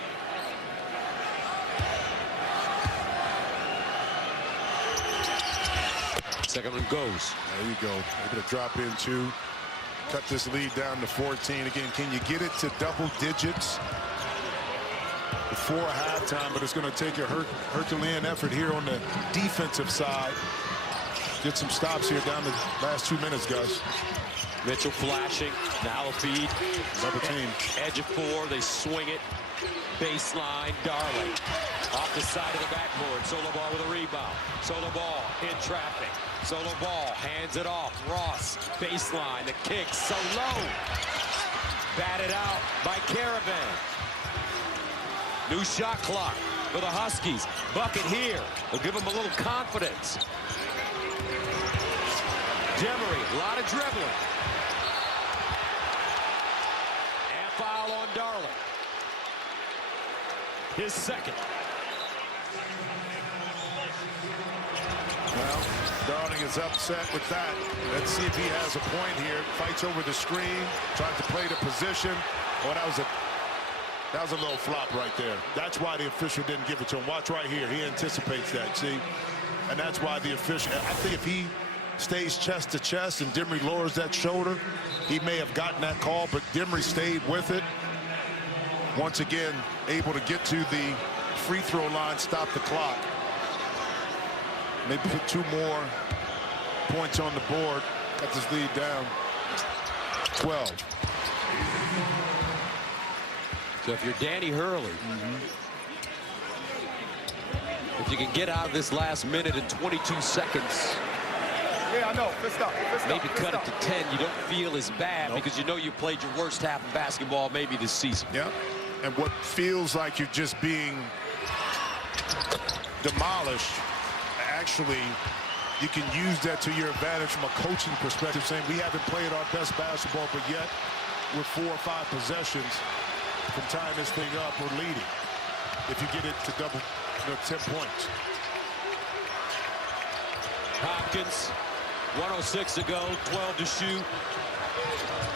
Second one goes. There you go. Able to drop in 2. Cut this lead down to 14. Again, can you get it to double digits before halftime? But it's going to take a Herculean effort here on the defensive side. Get some stops here down the last 2 minutes, guys. Mitchell flashing. Now a feed. Double team. Ejiofor. They swing it. Baseline. Darling. Off the side of the backboard. Solo ball with a rebound. Solo ball in traffic. Solo ball, hands it off. Ross, baseline, the kick so low. Batted out by Caravan. New shot clock for the Huskies. Bucket here will give them a little confidence. Demery, a lot of dribbling. And foul on Darling. His second. Well, Darling is upset with that. Let's see if he has a point here. Fights over the screen, tries to play the position. Oh, that was a little flop right there. That's why the official didn't give it to him. Watch right here. He anticipates that, see? And that's why the official, I think if he stays chest to chest and Demery lowers that shoulder, he may have gotten that call, but Demery stayed with it. Once again, able to get to the free throw line, stop the clock. Maybe put 2 more points on the board. Got this lead down 12. So if you're Danny Hurley, if you can get out of this last minute in 22 seconds, Yeah, I know. maybe cut it to 10, you don't feel as bad because you know you played your worst half of basketball maybe this season. Yeah, and what feels like you're just being demolished actually you can use that to your advantage from a coaching perspective, saying we haven't played our best basketball, but yet with 4 or 5 possessions from tying this thing up, we're leading. If you get it to 10 points. Hopkins, 106 to go, 12 to shoot.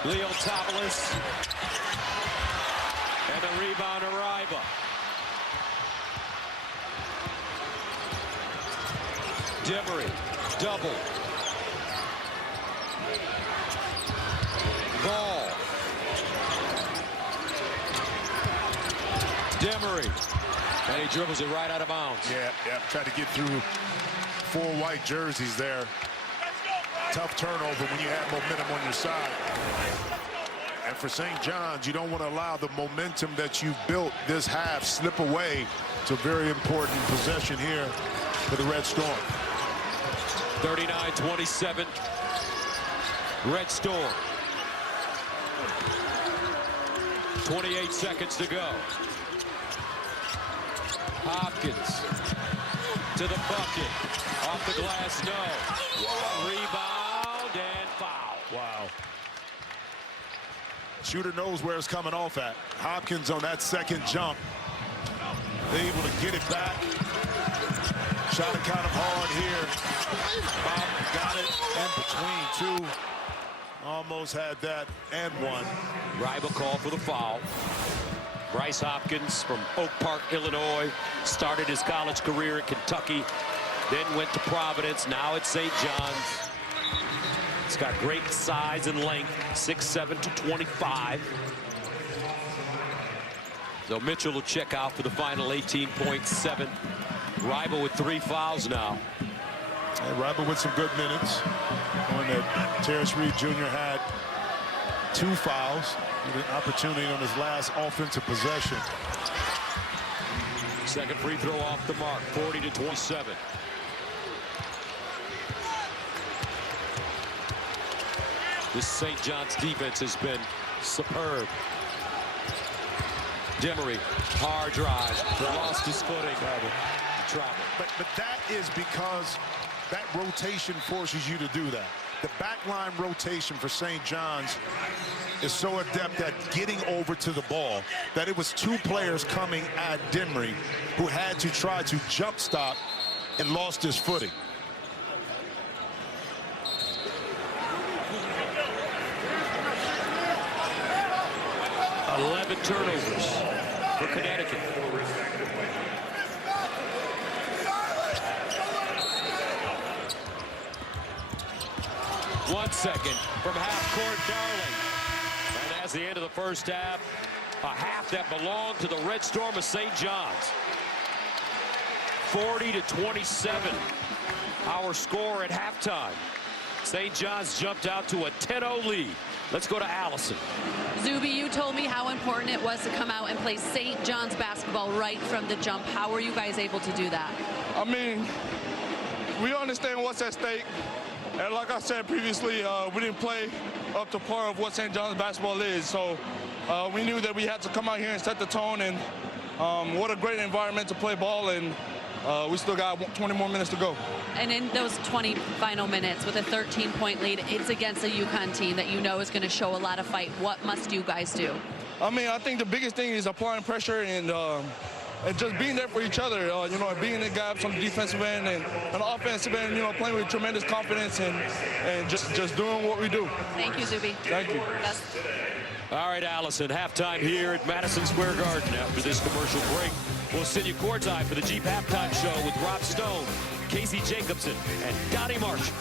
Leo Topolis. And the rebound to Riba. Demery, double. Ball. Demery. And he dribbles it right out of bounds. Yeah, tried to get through 4 white jerseys there. Tough turnover when you have momentum on your side. And for St. John's, you don't want to allow the momentum that you built this half slip away. It's a very important possession here for the Red Storm. 39-27. Red Storm. 28 seconds to go. Hopkins to the bucket. Off the glass, no. Rebound and foul. Wow. Shooter knows where it's coming off at. Hopkins on that second jump. They're able to get it back. Shot it kind of hard here. Bob got it in between 2. Almost had that and 1. Riba called for the foul. Bryce Hopkins from Oak Park, Illinois, started his college career at Kentucky, then went to Providence, now at St. John's. He's got great size and length, 6'7" to 25. So Mitchell will check out for the final 18.7. Riba with 3 fouls now. And Riba with some good minutes. When that Terrence Reed Jr. had 2 fouls. With an opportunity on his last offensive possession. Second free throw off the mark, 40-27. This St. John's defense has been superb. Demery, hard drive, lost his footing. Travel. But that is because that rotation forces you to do that. The backline rotation for St. John's is so adept at getting over to the ball that it was 2 players coming at Demery who had to try to jump stop and lost his footing. $11 turnovers for Connecticut. One second from half court, Darling. And that's the end of the first half. A half that belonged to the Red Storm of St. John's. 40-27. Our score at halftime. St. John's jumped out to a 10-0 lead. Let's go to Allison. Zuby, you told me how important it was to come out and play St. John's basketball right from the jump. How were you guys able to do that? I mean, we understand what's at stake. And like I said previously, we didn't play up to par of what St. John's basketball is. So we knew that we had to come out here and set the tone. And what a great environment to play ball. And we still got 20 more minutes to go. And in those 20 final minutes with a 13-point lead, it's against a UConn team that you know is going to show a lot of fight. What must you guys do? I mean, I think the biggest thing is applying pressure and just being there for each other, you know, being the gaps on the defensive end and on the offensive end, you know, playing with tremendous confidence and just doing what we do. Thank you, Zuby. Thank you. Yes. All right, Allison, halftime here at Madison Square Garden. After this commercial break, we'll send you courtside for the Jeep Halftime Show with Rob Stone, Casey Jacobson, and Donnie Marsh.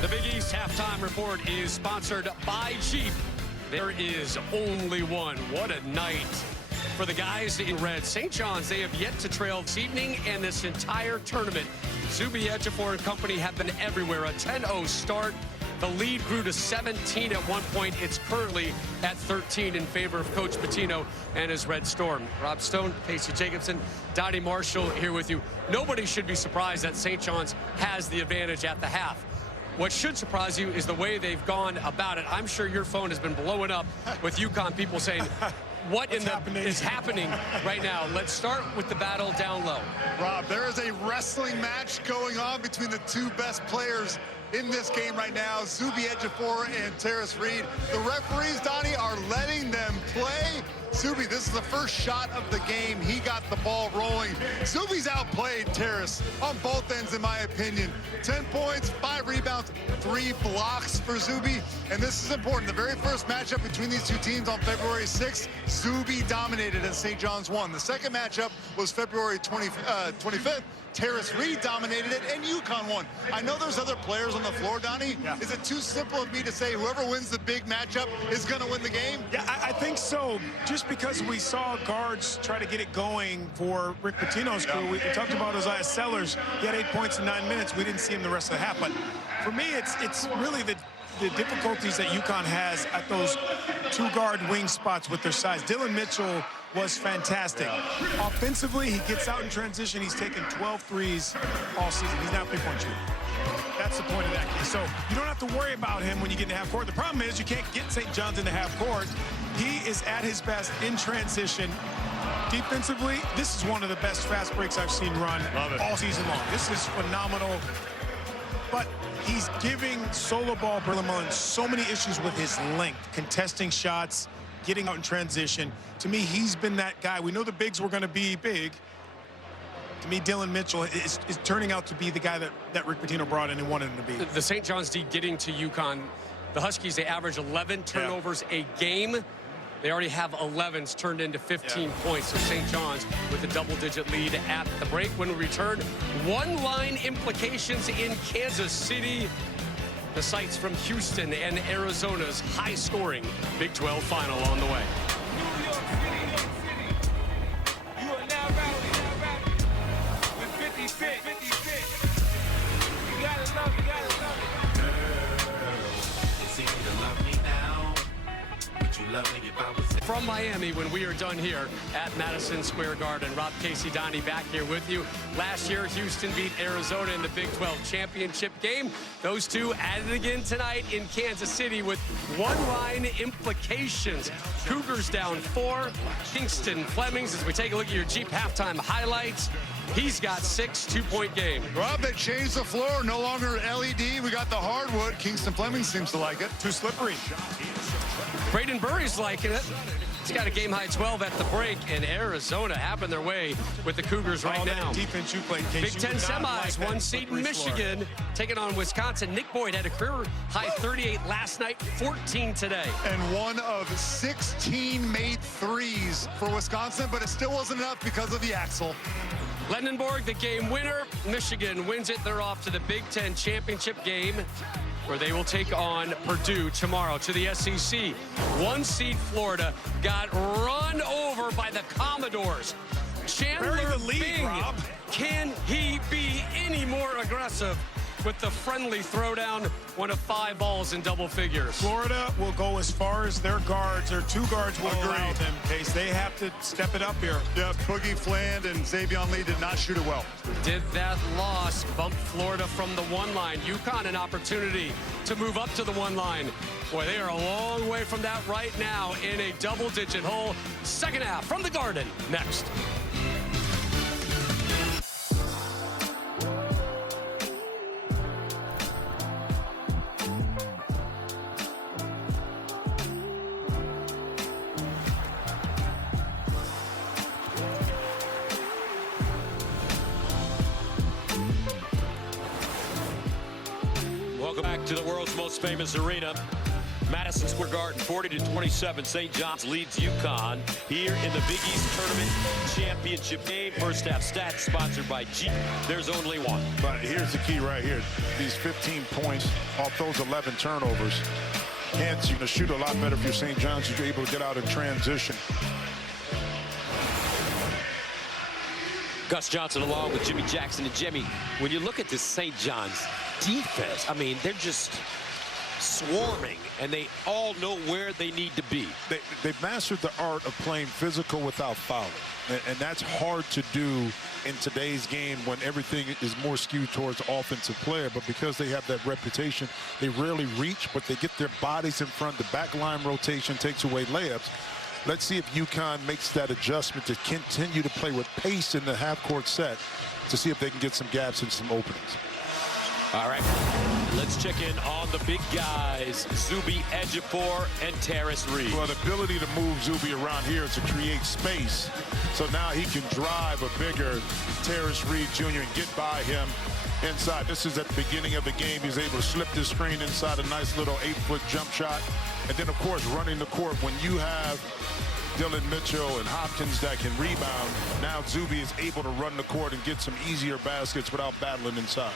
The Big East Halftime Report is sponsored by Jeep. There is only one. What a night for the guys in red. St. John's, they have yet to trail this evening and this entire tournament. Zuby Ejiofor and company have been everywhere. A 10-0 start The lead grew to 17 at one point. It's currently at 13 in favor of Coach Pitino and his Red Storm. Rob Stone, Casey Jacobson, Donnie Marshall here with you. Nobody should be surprised that St. John's has the advantage at the half. What should surprise you is the way they've gone about it. I'm sure your phone has been blowing up with UConn people saying, what is happening right now? Let's start with the battle down low. Rob, there is a wrestling match going on between the two best players in this game right now, Zuby Ejiofor and Terrace Reed. The referees, Donnie, are letting them play. Zuby, this is the first shot of the game. He got the ball rolling. Zuby's outplayed Terrace on both ends, in my opinion. 10 points, 5 rebounds, 3 blocks for Zuby. And this is important. The very first matchup between these two teams on February 6th, Zuby dominated and St. John's won. The second matchup was February 25th. Terrace Reed dominated it, and UConn won. I know there's other players on the floor, Donnie. Yeah. Is it too simple of me to say whoever wins the big matchup is going to win the game? Yeah, I think so. Just because we saw guards try to get it going for Rick Pitino's crew. We talked about Isaiah Sellers. He had 8 points in 9 minutes. We didn't see him the rest of the half. But for me, it's really the difficulties that UConn has at those two-guard wing spots with their size. Dylan Mitchell was fantastic. Offensively, he gets out in transition. He's taken 12 threes all season. He's now a three-point shooter. That's the point of that case. So you don't have to worry about him when you get into half court. The problem is you can't get St. John's into half court. He is at his best in transition. Defensively, this is one of the best fast breaks I've seen run all season long. This is phenomenal. But he's giving solo ball Berlimon so many issues with his length, contesting shots, getting out in transition. To me, he's been that guy. We know the bigs were going to be big. To me, Dylan Mitchell is turning out to be the guy that Rick Pitino brought in and wanted him to be. The St. John's D getting to UConn, the Huskies, they average 11 turnovers a game. They already have 11s turned into 15 points. So St. John's with a double-digit lead at the break. When we return, one-line implications in Kansas City. The sights from Houston and Arizona's high-scoring Big 12 final on the way. New York City. You are now rowdy with 50 Cent. You gotta love it. It's easy to love me now, but you love me if I was... From Miami, when we are done here at Madison Square Garden, Rob, Casey, Donnie back here with you. Last year, Houston beat Arizona in the Big 12 championship game. Those two at it again tonight in Kansas City with one-line implications. Cougars down 4. Kingston Flemings, as we take a look at your Jeep halftime highlights, he's got 6 two-point game. Rob, they changed the floor. No longer LED. We got the hardwood. Kingston Fleming seems to like it. Too slippery. Braden Burry's liking it. He's got a game-high 12 at the break, and Arizona having their way with the Cougars right now. Defense you played, Big Ten semis, one seed in Michigan, taking on Wisconsin. Nick Boyd had a career-high 38 last night, 14 today. And one of 16 made threes for Wisconsin, but it still wasn't enough because of the axle. Lendenborg, the game winner. Michigan wins it. They're off to the Big Ten championship game, where they will take on Purdue tomorrow to the SEC. One seed Florida got run over by the Commodores. Chandler Bing, Rob. Can he be any more aggressive with the friendly throwdown, one of 5 balls in double figures? Florida will go as far as their guards. Their 2 guards will allow them. Case they have to step it up here. Yeah, Boogie Fland and Xavier Lee did not shoot it well. Did that loss bump Florida from the 1 line? UConn an opportunity to move up to the 1 line. Boy, they are a long way from that right now in a double-digit hole. Second half from the Garden next. Welcome back to the world's most famous arena, Madison Square Garden. 40-27, St. John's leads UConn here in the Big East Tournament Championship game. First half stats sponsored by Jeep. There's only one. But here's the key right here. These 15 points off those 11 turnovers. Hence, you're going to shoot a lot better if you're St. John's. You're able to get out in transition. Gus Johnson along with Jimmy Jackson. And Jimmy, when you look at this St. John's defense, I mean, they're just swarming, and they all know where they need to be. They've mastered the art of playing physical without fouling, and that's hard to do in today's game when everything is more skewed towards offensive player. But because they have that reputation, they rarely reach, but they get their bodies in front. The back line rotation takes away layups. Let's see if UConn makes that adjustment to continue to play with pace in the half-court set to see if they can get some gaps and some openings. All right, let's check in on the big guys, Zuby Ejiofor and Terrace Reed. Well, the ability to move Zuby around here is to create space. So now he can drive a bigger Terrace Reed Jr. and get by him inside. This is at the beginning of the game. He's able to slip this screen inside a nice little 8-foot jump shot. And then, of course, running the court. When you have Dylan Mitchell and Hopkins that can rebound, now Zuby is able to run the court and get some easier baskets without battling inside.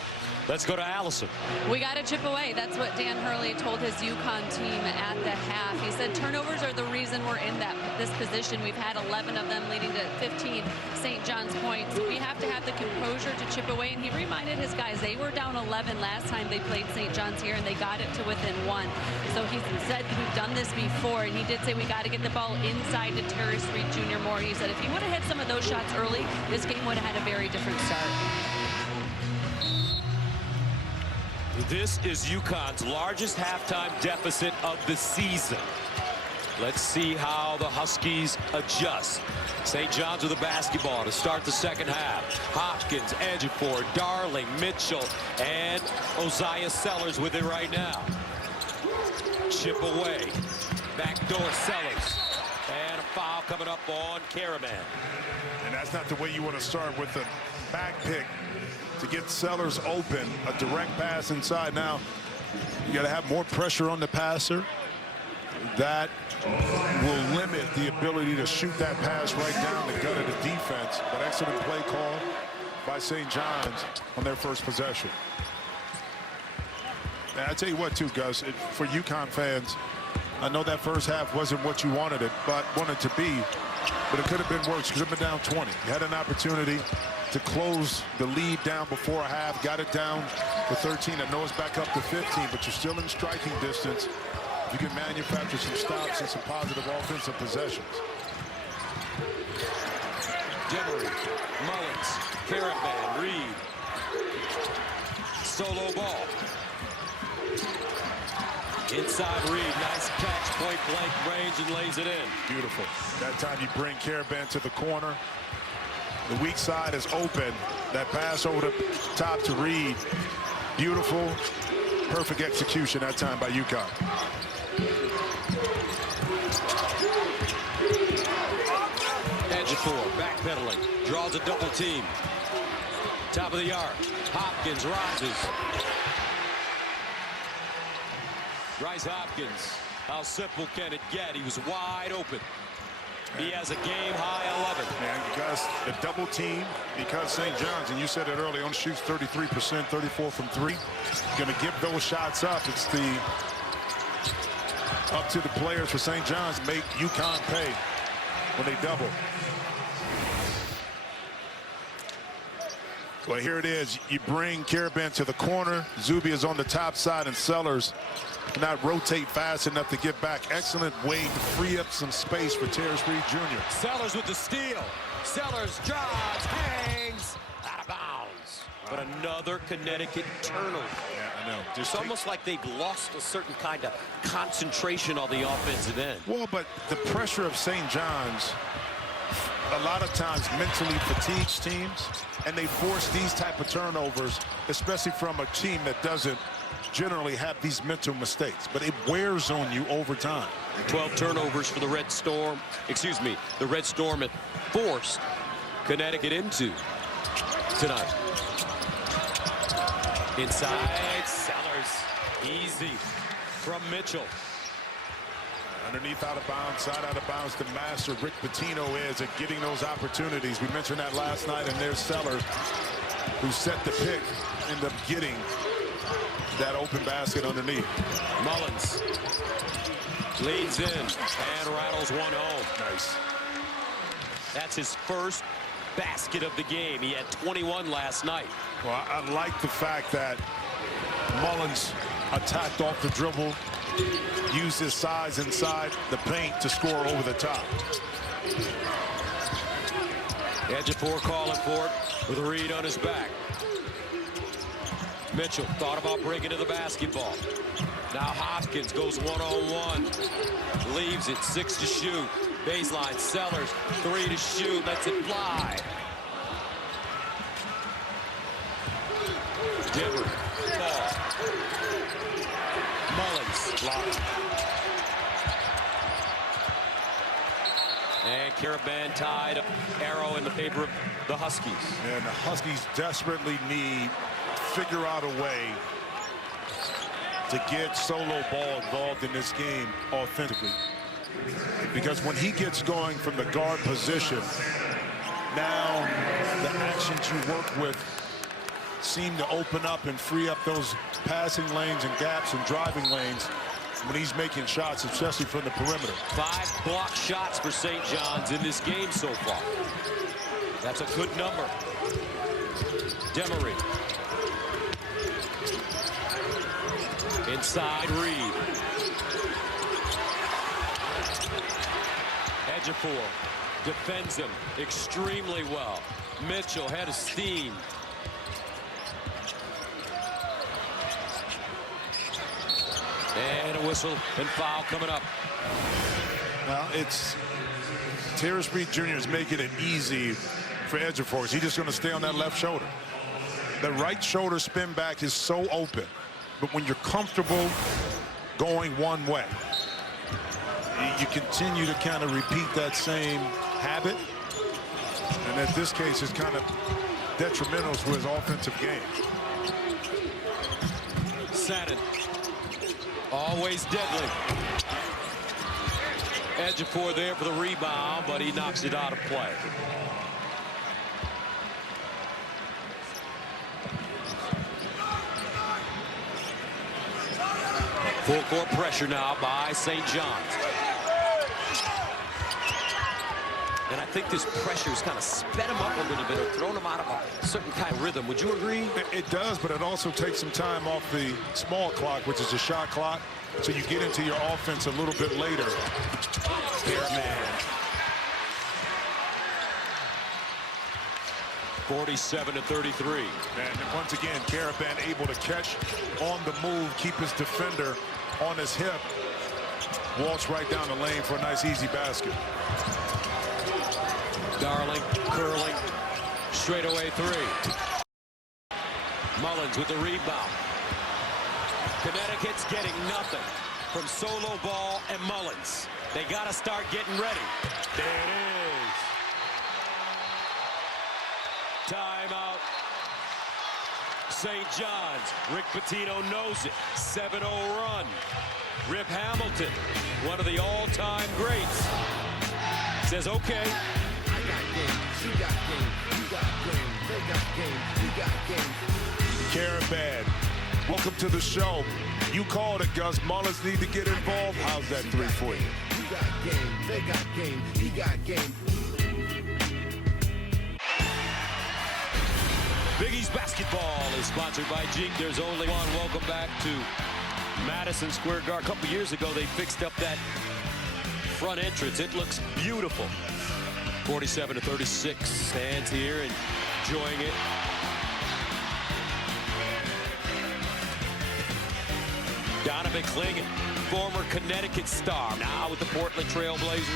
Let's go to Allison. We got to chip away. That's what Dan Hurley told his UConn team at the half. He said turnovers are the reason we're in this position. We've had 11 of them leading to 15 St. John's points. We have to have the composure to chip away. And he reminded his guys they were down 11 last time they played St. John's here, and they got it to within 1. So he said we've done this before, and he did say we got to get the ball inside to Terrace Reed Jr. more. He said if he would have hit some of those shots early, this game would have had a very different start. This is UConn's largest halftime deficit of the season. Let's see how the Huskies adjust. St. John's with the basketball to start the second half. Hopkins, Ejiofor, Darling, Mitchell, and Oziah Sellers with it right now. Chip away. Backdoor Sellers. And a foul coming up on Caravan. And that's not the way you want to start with a back pick to get Sellers open. A direct pass inside. Now, you got to have more pressure on the passer. That will limit the ability to shoot that pass right down the gut of the defense. But excellent play call by St. John's on their first possession. Now, I tell you what, too, Gus, for UConn fans, I know that first half wasn't what you wanted it to be, but it could have been worse because it been down 20. You had an opportunity to close the lead down before a half, got it down to 13. I know it's back up to 15, but you're still in striking distance. You can manufacture some stops and some positive offensive possessions. Demery, Mullins, Caravan, Reed. Solo ball. Inside Reed, nice catch, point blank range, and lays it in. Beautiful. That time you bring Caravan to the corner. The weak side is open. That pass over the top to Reed. Beautiful, perfect execution that time by UConn. Ejiofor, backpedaling, draws a double team. Top of the arc, Hopkins rises. Bryce Hopkins, how simple can it get? He was wide open. He has a game-high 11. Man, Gus, the double team, because St. John's, and you said it earlier, only shoots 33%, 34 from 3. Going to give those shots up. It's up to the players for St. John's to make UConn pay when they double. Well, here it is. You bring Caravan to the corner. Zuby is on the top side, and Sellers cannot rotate fast enough to get back. Excellent way to free up some space for Terrace Reed Jr. Sellers with the steal. Sellers drives, hangs, out of bounds. But another Connecticut turnover. Yeah, I know. It's almost like they've lost a certain kind of concentration on the offensive end. Well, but the pressure of St. John's a lot of times mentally fatigues teams, and they force these type of turnovers, especially from a team that doesn't generally have these mental mistakes, but it wears on you over time. 12 turnovers for the Red Storm. Excuse me, the Red Storm had forced Connecticut into tonight. Inside, Sellers. Easy from Mitchell. Underneath out of bounds, side out of bounds, the master Rick Pitino is at getting those opportunities. We mentioned that last night, and there's Sellers, who set the pick, end up getting that open basket underneath. Mullins leads in and rattles one home. Nice. That's his first basket of the game. He had 21 last night. Well, I like the fact that Mullins attacked off the dribble, used his size inside the paint to score over the top. Ejiofor calling for it with a read on his back. Mitchell thought about breaking to the basketball. Now Hopkins goes one-on-one. Leaves it, 6 to shoot. Baseline, Sellers, 3 to shoot. Lets it fly. Dimmer, ball. Mullins, blocked. And Caravan tied arrow in the favor of the Huskies. And the Huskies desperately need to figure out a way to get Solo Ball involved in this game offensively. Because when he gets going from the guard position, now the actions you work with seem to open up and free up those passing lanes and gaps and driving lanes when he's making shots, especially from the perimeter. 5 block shots for St. John's in this game so far. That's a good number. Demery. Inside Reed. Ejiofor defends him extremely well. Mitchell head of steam. And a whistle and foul coming up. Now it's Terrence Reed Jr. is making it easy for Ejiofor. He's just going to stay on that left shoulder. The right shoulder spin back is so open. But when you're comfortable going one way, you continue to kind of repeat that same habit. And in this case, it's kind of detrimental to his offensive game. Sannon. Always deadly. Ejiofor there for the rebound, but he knocks it out of play. Full court pressure now by St. John's. And I think this pressure has kind of sped him up a little bit or thrown him out of a certain kind of rhythm. Would you agree? It does, but it also takes some time off the small clock, which is the shot clock. So you get into your offense a little bit later. Man. 47-33. And once again, Caravan able to catch on the move, keep his defender on his hip, walks right down the lane for a nice easy basket. Darling, curling, straightaway 3. Mullins with the rebound. Connecticut's getting nothing from Solo Ball and Mullins. They got to start getting ready. There it is. Timeout. St. John's. Rick Pitino knows it. 7-0 run. Rip Hamilton, one of the all-time greats, says, okay. I got game, she got game, you got game, they got game, we got game. Caravan, welcome to the show. You called it, Gus. Mullins need to get involved. How's that 3 for you? We got game, they got game, he got game. Big East basketball is sponsored by Jeep. There's only one. Welcome back to Madison Square Garden. A couple years ago, they fixed up that front entrance. It looks beautiful. 47-36. Stands here enjoying it. Donovan Clingan, former Connecticut star, now with the Portland Trail Blazers.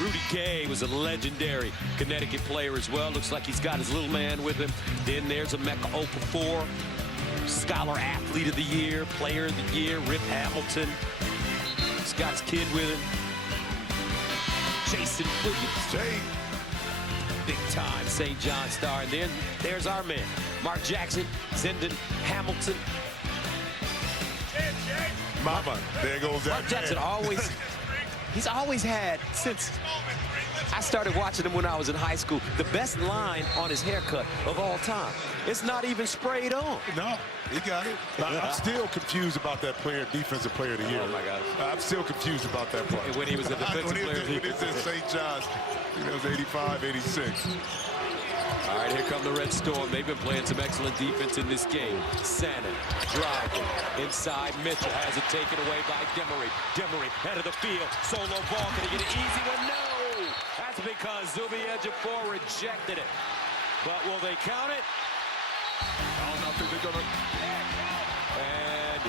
Rudy Gay was a legendary Connecticut player as well. Looks like he's got his little man with him. Then there's Emeka Okafor, Scholar Athlete of the Year, Player of the Year, Rip Hamilton. He's got his kid with him. Jason Williams. Big time St. John star. And then there's our man, Mark Jackson, Zendon Hamilton. Mama, there goes that Mark Jackson always, he's always had, since I started watching him when I was in high school, the best line on his haircut of all time. It's not even sprayed on. No, he got it. I'm still confused about that player, defensive player of the year. Oh, my God. I'm still confused about that play. When he was a defensive player of the year. When he was in St. John's, it was 85, 86. All right, here come the Red Storm. They've been playing some excellent defense in this game. Sannon driving inside. Mitchell has it taken away by Demery. Demery head of the field. Solo ball. Can he get an easy one? No! That's because Zuby Ejiofor rejected it. But will they count it? I don't think they're going to. And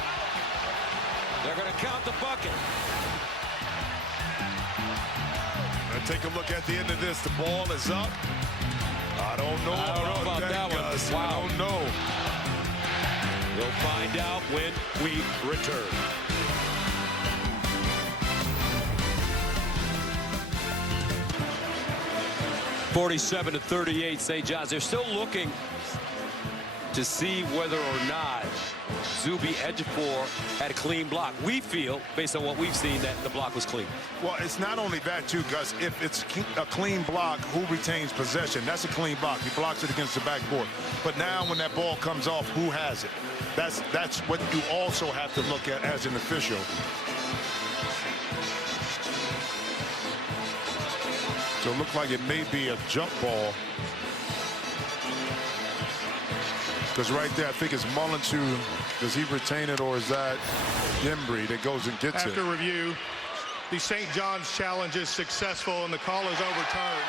they're going to count the bucket. Take a look at the end of this. The ball is up. I don't know about that one. Wow. I don't know. We'll find out when we return. (47-38) St. John's. They're still looking to see whether or not Zuby Ejiofor had a clean block. We feel, based on what we've seen, that the block was clean. Well, it's not only that, too, Gus. If it's a clean block, who retains possession? That's a clean block. He blocks it against the backboard. But now when that ball comes off, who has it? That's what you also have to look at as an official. So it looks like it may be a jump ball. Because right there, I think it's Mullins who, does he retain it, or is that Embry that goes and gets it? After review, the St. John's challenge is successful and the call is overturned.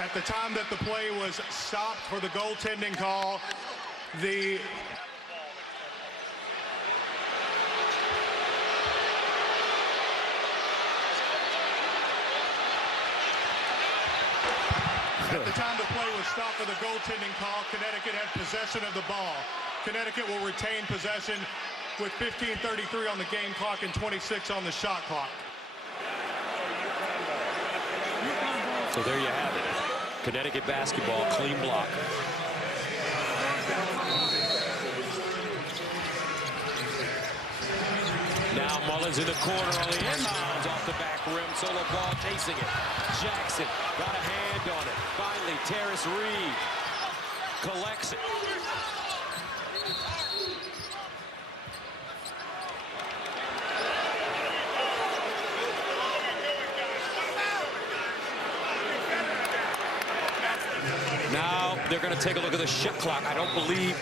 At the time that the play was stopped for the goaltending call, At the time the play was stopped for the goaltending call, Connecticut had possession of the ball. Connecticut will retain possession with 15:33 on the game clock and 26 on the shot clock. So there you have it. Connecticut basketball, clean block. Now Mullins in the corner on the inbounds off the back rim. Solo ball chasing it. Jackson got a hand on it. Finally, Terrace Reed collects it. Now they're going to take a look at the shot clock. I don't believe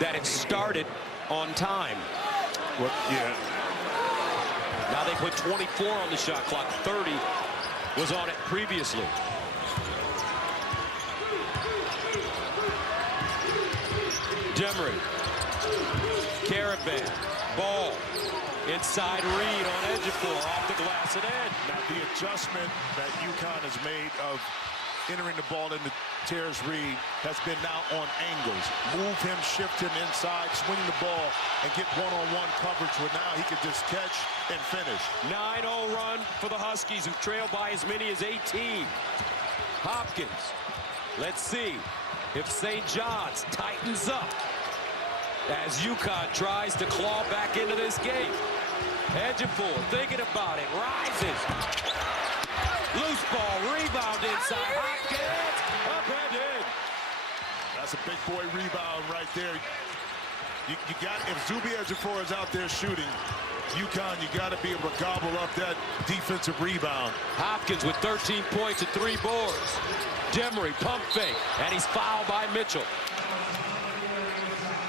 that it started on time. Well, yeah. Now they put 24 on the shot clock. 30 was on it previously. Demery. Caravan. Ball. Inside Reed on Ejiofor. Off the glass and in. Now the adjustment that UConn has made of entering the ball into Terrace Reed has been now on angles. Move him, shift him inside, swing the ball, and get one-on-one coverage where now he can just catch and finish. 9-0 run for the Huskies, who trail by as many as 18. Hopkins. Let's see if St. John's tightens up as UConn tries to claw back into this game. Ejiofor thinking about it, rises. Loose ball, rebound inside. Hopkins, up and in. That's a big boy rebound right there. You got, if Zuby Ejiofor is out there shooting, UConn, you got to be able to gobble up that defensive rebound. Hopkins with 13 points and 3 boards. Demery pump fake, and he's fouled by Mitchell.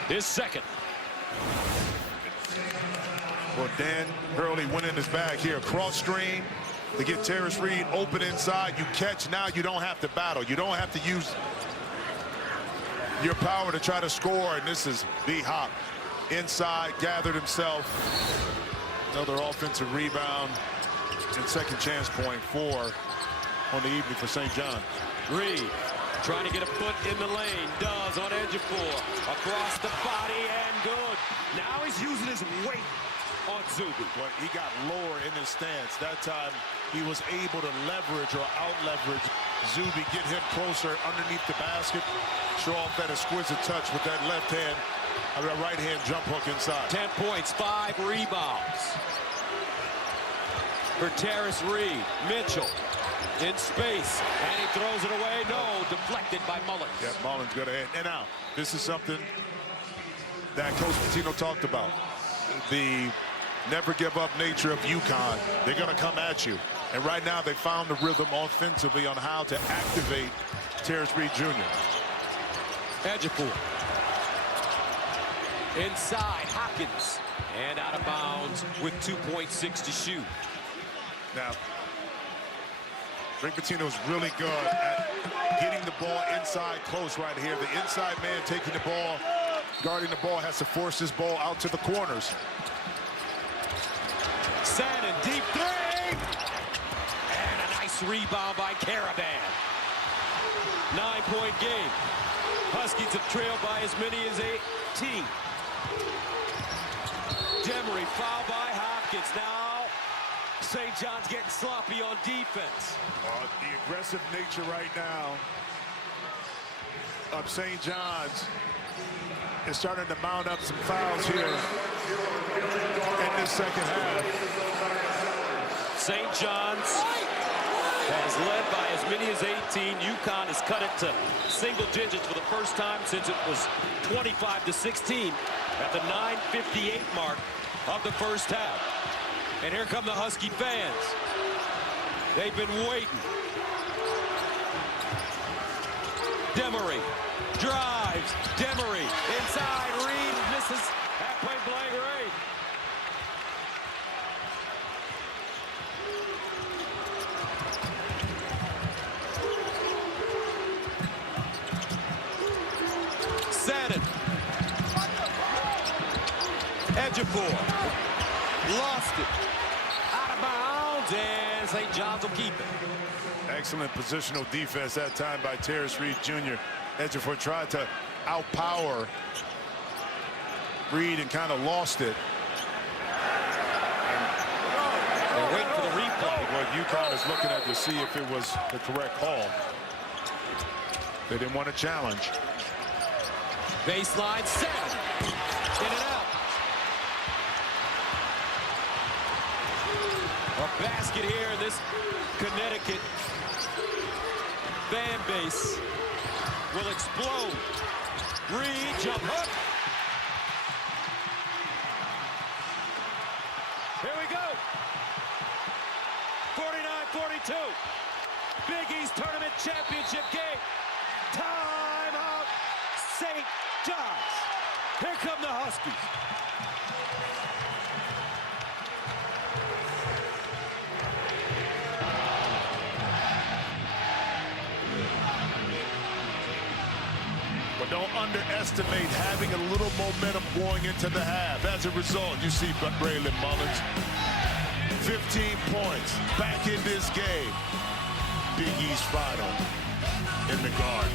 His second. Well, Dan Hurley went in his bag here. Cross screen to get Terrace Reed open inside. You catch, now you don't have to battle. You don't have to use your power to try to score. And this is the Hop. Inside, gathered himself. Another offensive rebound and second chance point on the evening for St. John. Reed trying to get a foot in the lane. Does on Ejiofor. Across the body and good. Now he's using his weight on Zuby. Well, he got lower in his stance. That time he was able to leverage or out-leverage Zuby, get him closer underneath the basket, show off that exquisite touch with that left hand, right hand jump hook inside. 10 points, 5 rebounds for Terrace Reed. Mitchell in space, and he throws it away. No, deflected by Mullins. Yeah, Mullins got ahead. And now, this is something that Coach Pitino talked about. The never give up nature of UConn. They're going to come at you. And right now they found the rhythm offensively on how to activate Terrence Reed Jr. Ejiofor. Inside, Hopkins. And out of bounds with 2.6 to shoot. Now, Rick Pitino is really good at getting the ball inside close right here. The inside man taking the ball, guarding the ball, has to force this ball out to the corners. Shannon, deep three! And a nice rebound by Caravan. 9-point game. Huskies have trailed by as many as 18. Demery fouled by Hopkins. Now St. John's getting sloppy on defense. The aggressive nature right now of St. John's is starting to mount up some fouls here in this second half. St. John's has led by as many as 18. UConn has cut it to single digits for the first time since it was 25-16 at the 9:58 mark of the first half. And here come the Husky fans. They've been waiting. Demery drives. Demery inside. Reed misses at point-blank range. Shannon. Ejiofor. Lost it. Out of bounds, and St. John's will keep it. Excellent positional defense that time by Terrence Reed Jr. Ejiofor tried to outpower Reed and kind of lost it. They're waiting for the replay. What UConn is looking at to see if it was the correct call. They didn't want to challenge. Baseline set. In and out. A basket here. This Connecticut fan base will explode. Reed, jump hook. Here we go. 49-42. Big East Tournament Championship game. Timeout. St. John's. Here come the Huskies. But don't underestimate having a little momentum going into the half. As a result, you see Braylon Mullins, 15 points, back in this game. Big East final in the Garden.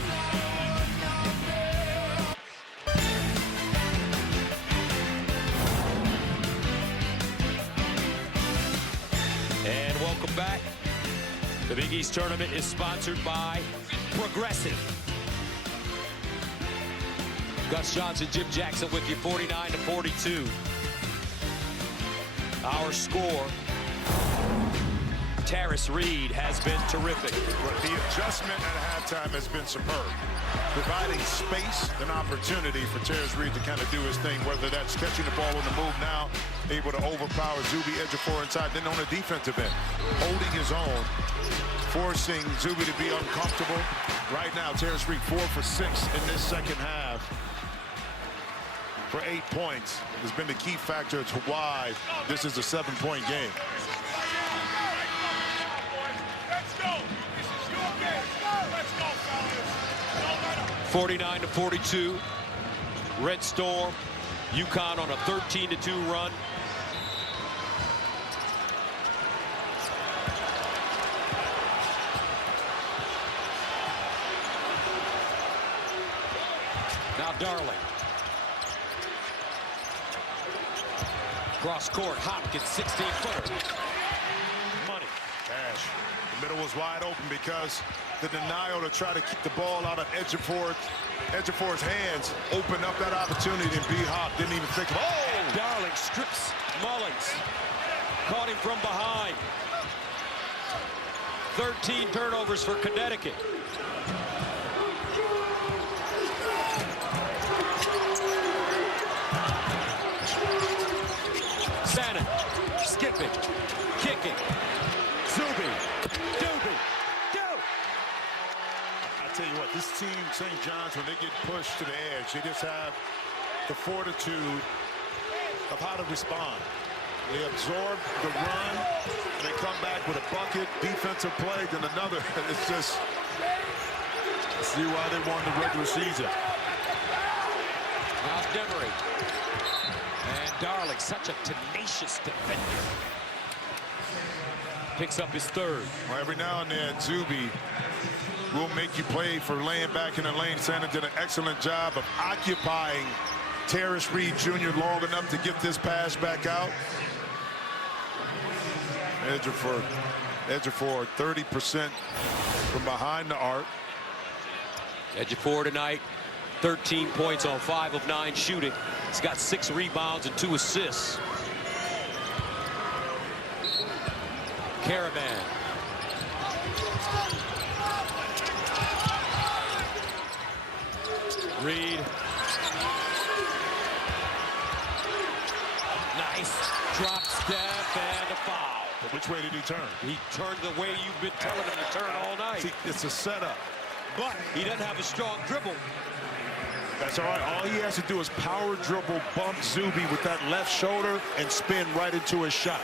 And welcome back. The Big East Tournament is sponsored by Progressive. Gus Johnson, Jim Jackson with you, 49-42. Our score. Terrence Reed has been terrific. But the adjustment at halftime has been superb. Providing space and opportunity for Terrence Reed to kind of do his thing, whether that's catching the ball on the move now, able to overpower Zuby Ejiofor inside, then on the defensive end, holding his own, forcing Zuby to be uncomfortable. Right now, Terrence Reed 4 for 6 in this second half for 8 points. Has been the key factor to why this is a 7-point game. 49-42. Red Storm. UConn on a 13-2 run. Now Darling. Cross court, Hopkins, 16-footer. Money. Cash. The middle was wide open because the denial to try to keep the ball out of Ejiofor's hands opened up that opportunity, and B-Hop didn't even think of it. Oh! Darling strips Mullins. Caught him from behind. 13 turnovers for Connecticut. Shannon skipping, kicking. Zuby St. John's, when they get pushed to the edge, they just have the fortitude of how to respond. They absorb the run, and they come back with a bucket, defensive play, then another. It's just, see why they won the regular season. Now Demery. And Darling, such a tenacious defender. Picks up his third. Well, every now and then, Zuby will make you play for laying back in the lane. Sanders did an excellent job of occupying Terrace Reed Jr. long enough to get this pass back out. Ejiofor 30% from behind the arc. Ejiofor tonight, 13 points on 5 of 9 shooting. He's got 6 rebounds and 2 assists. Caravan. Reed. Nice drop step and a foul. But which way did he turn? He turned the way you've been telling him to turn all night. See, it's a setup. But he doesn't have a strong dribble. That's all right. All he has to do is power dribble, bump Zuby with that left shoulder, and spin right into his shot.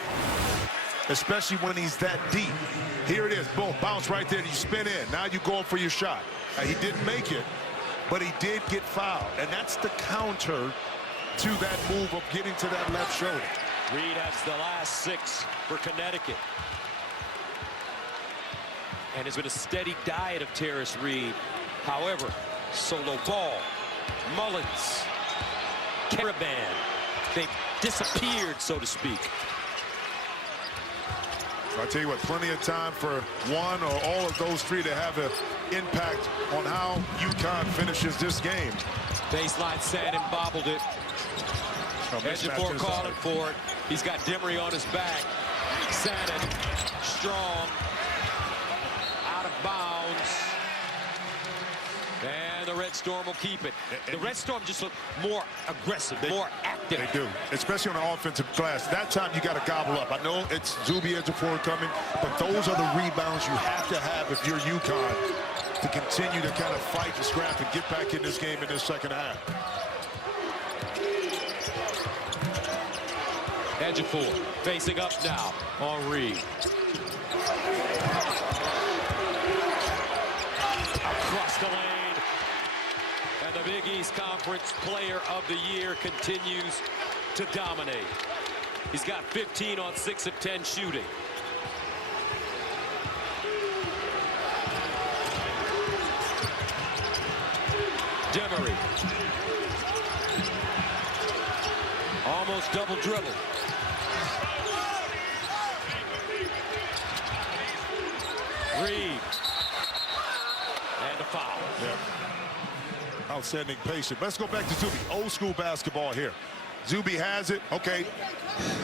Especially when he's that deep. Here it is. Boom. Bounce right there. You spin in. Now you're going for your shot. He didn't make it, but he did get fouled. And that's the counter to that move of getting to that left shoulder. Reed has the last 6 for Connecticut. And it's been a steady diet of Terrace Reed. However, solo ball, Mullins, Caravan, they've disappeared, so to speak. So I tell you what, plenty of time for one or all of those 3 to have an impact on how UConn finishes this game. Baseline Sandin bobbled it. Ejiofor calling for it. He's got Demery on his back. Sandin, strong, out of bounds. And the Red Storm will keep it. The Red Storm just look more aggressive, more active. They do, especially on the offensive glass. That time you got to gobble up. I know it's Zuby Ejiofor coming, but those are the rebounds you have to have if you're UConn to continue to kind of fight the scrap and get back in this game in this second half. Ejiofor facing up now on Reed. Across the lane. And the Big East Conference Player of the Year continues to dominate. He's got 15 on 6 of 10 shooting. Demery. Almost double dribble. Reed. And a foul. Yep. Outstanding patience. Let's go back to Zuby. Old school basketball here. Zuby has it. Okay.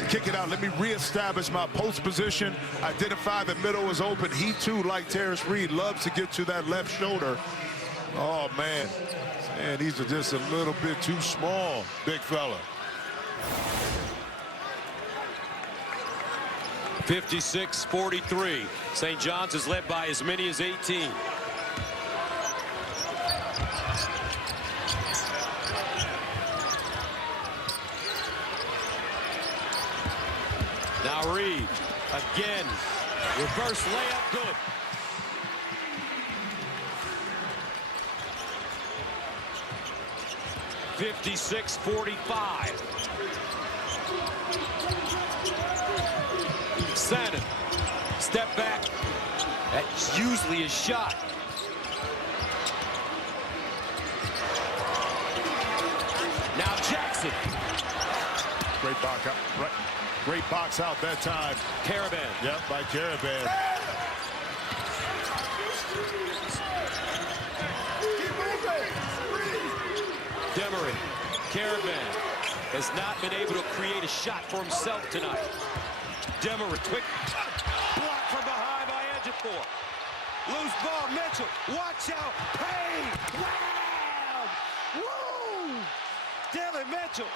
Kick it out. Let me reestablish my post position. Identify the middle is open. He, too, like Terrace Reed, loves to get to that left shoulder. Oh, man. Man, these are just a little bit too small, big fella. 56-43. St. John's is led by as many as 18. Now Reed again. Reverse layup, good. (56-45). Sandin, step back. That's usually a shot. Now Jackson. Great box out. Right. Great box out that time. Caravan. Yep, by Caravan. Demery. Caravan has not been able to create a shot for himself tonight. Demery, quick block from behind by Ejiofor. Loose ball, Mitchell. Watch out. Payne. Wow. Woo. Dylan Mitchell.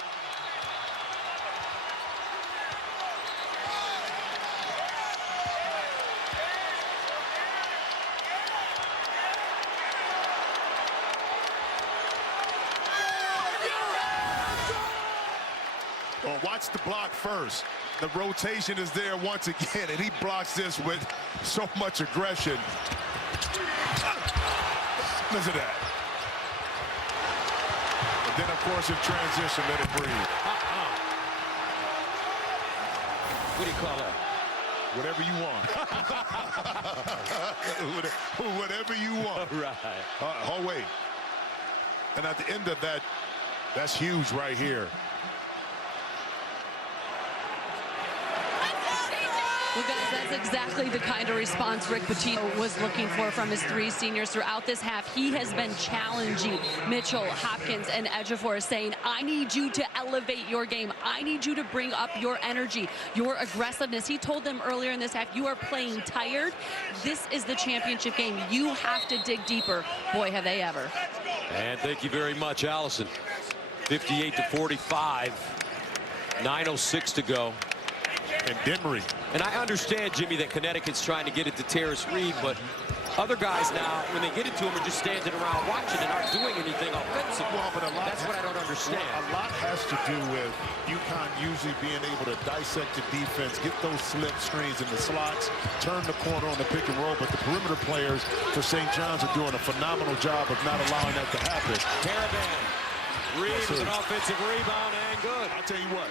gets the block first. The rotation is there once again, and he blocks this with so much aggression. Listen to that. And then, of course, in transition, let it breathe. What do you call that? Whatever you want. Whatever you want. All right. Oh, wait. And at the end of that, that's huge right here. Well, guys, that's exactly the kind of response Rick Pitino was looking for from his three seniors throughout this half. He has been challenging Mitchell, Hopkins, and Ejiofor, saying, I need you to elevate your game. I need you to bring up your energy, your aggressiveness. He told them earlier in this half, you are playing tired. This is the championship game. You have to dig deeper. Boy, have they ever. And thank you very much, Allison. 58-45. 9:06 to go. And Demery. And I understand, Jimmy, that Connecticut's trying to get it to Terrace Reed, but other guys now, when they get it to him, are just standing around watching and aren't doing anything offensively. Well, but that's what I don't understand. Well, a lot has to do with UConn usually being able to dissect the defense, get those slip screens in the slots, turn the corner on the pick and roll, but the perimeter players for St. John's are doing a phenomenal job of not allowing that to happen. Caravan. Reed with an offensive rebound and good. I'll tell you what.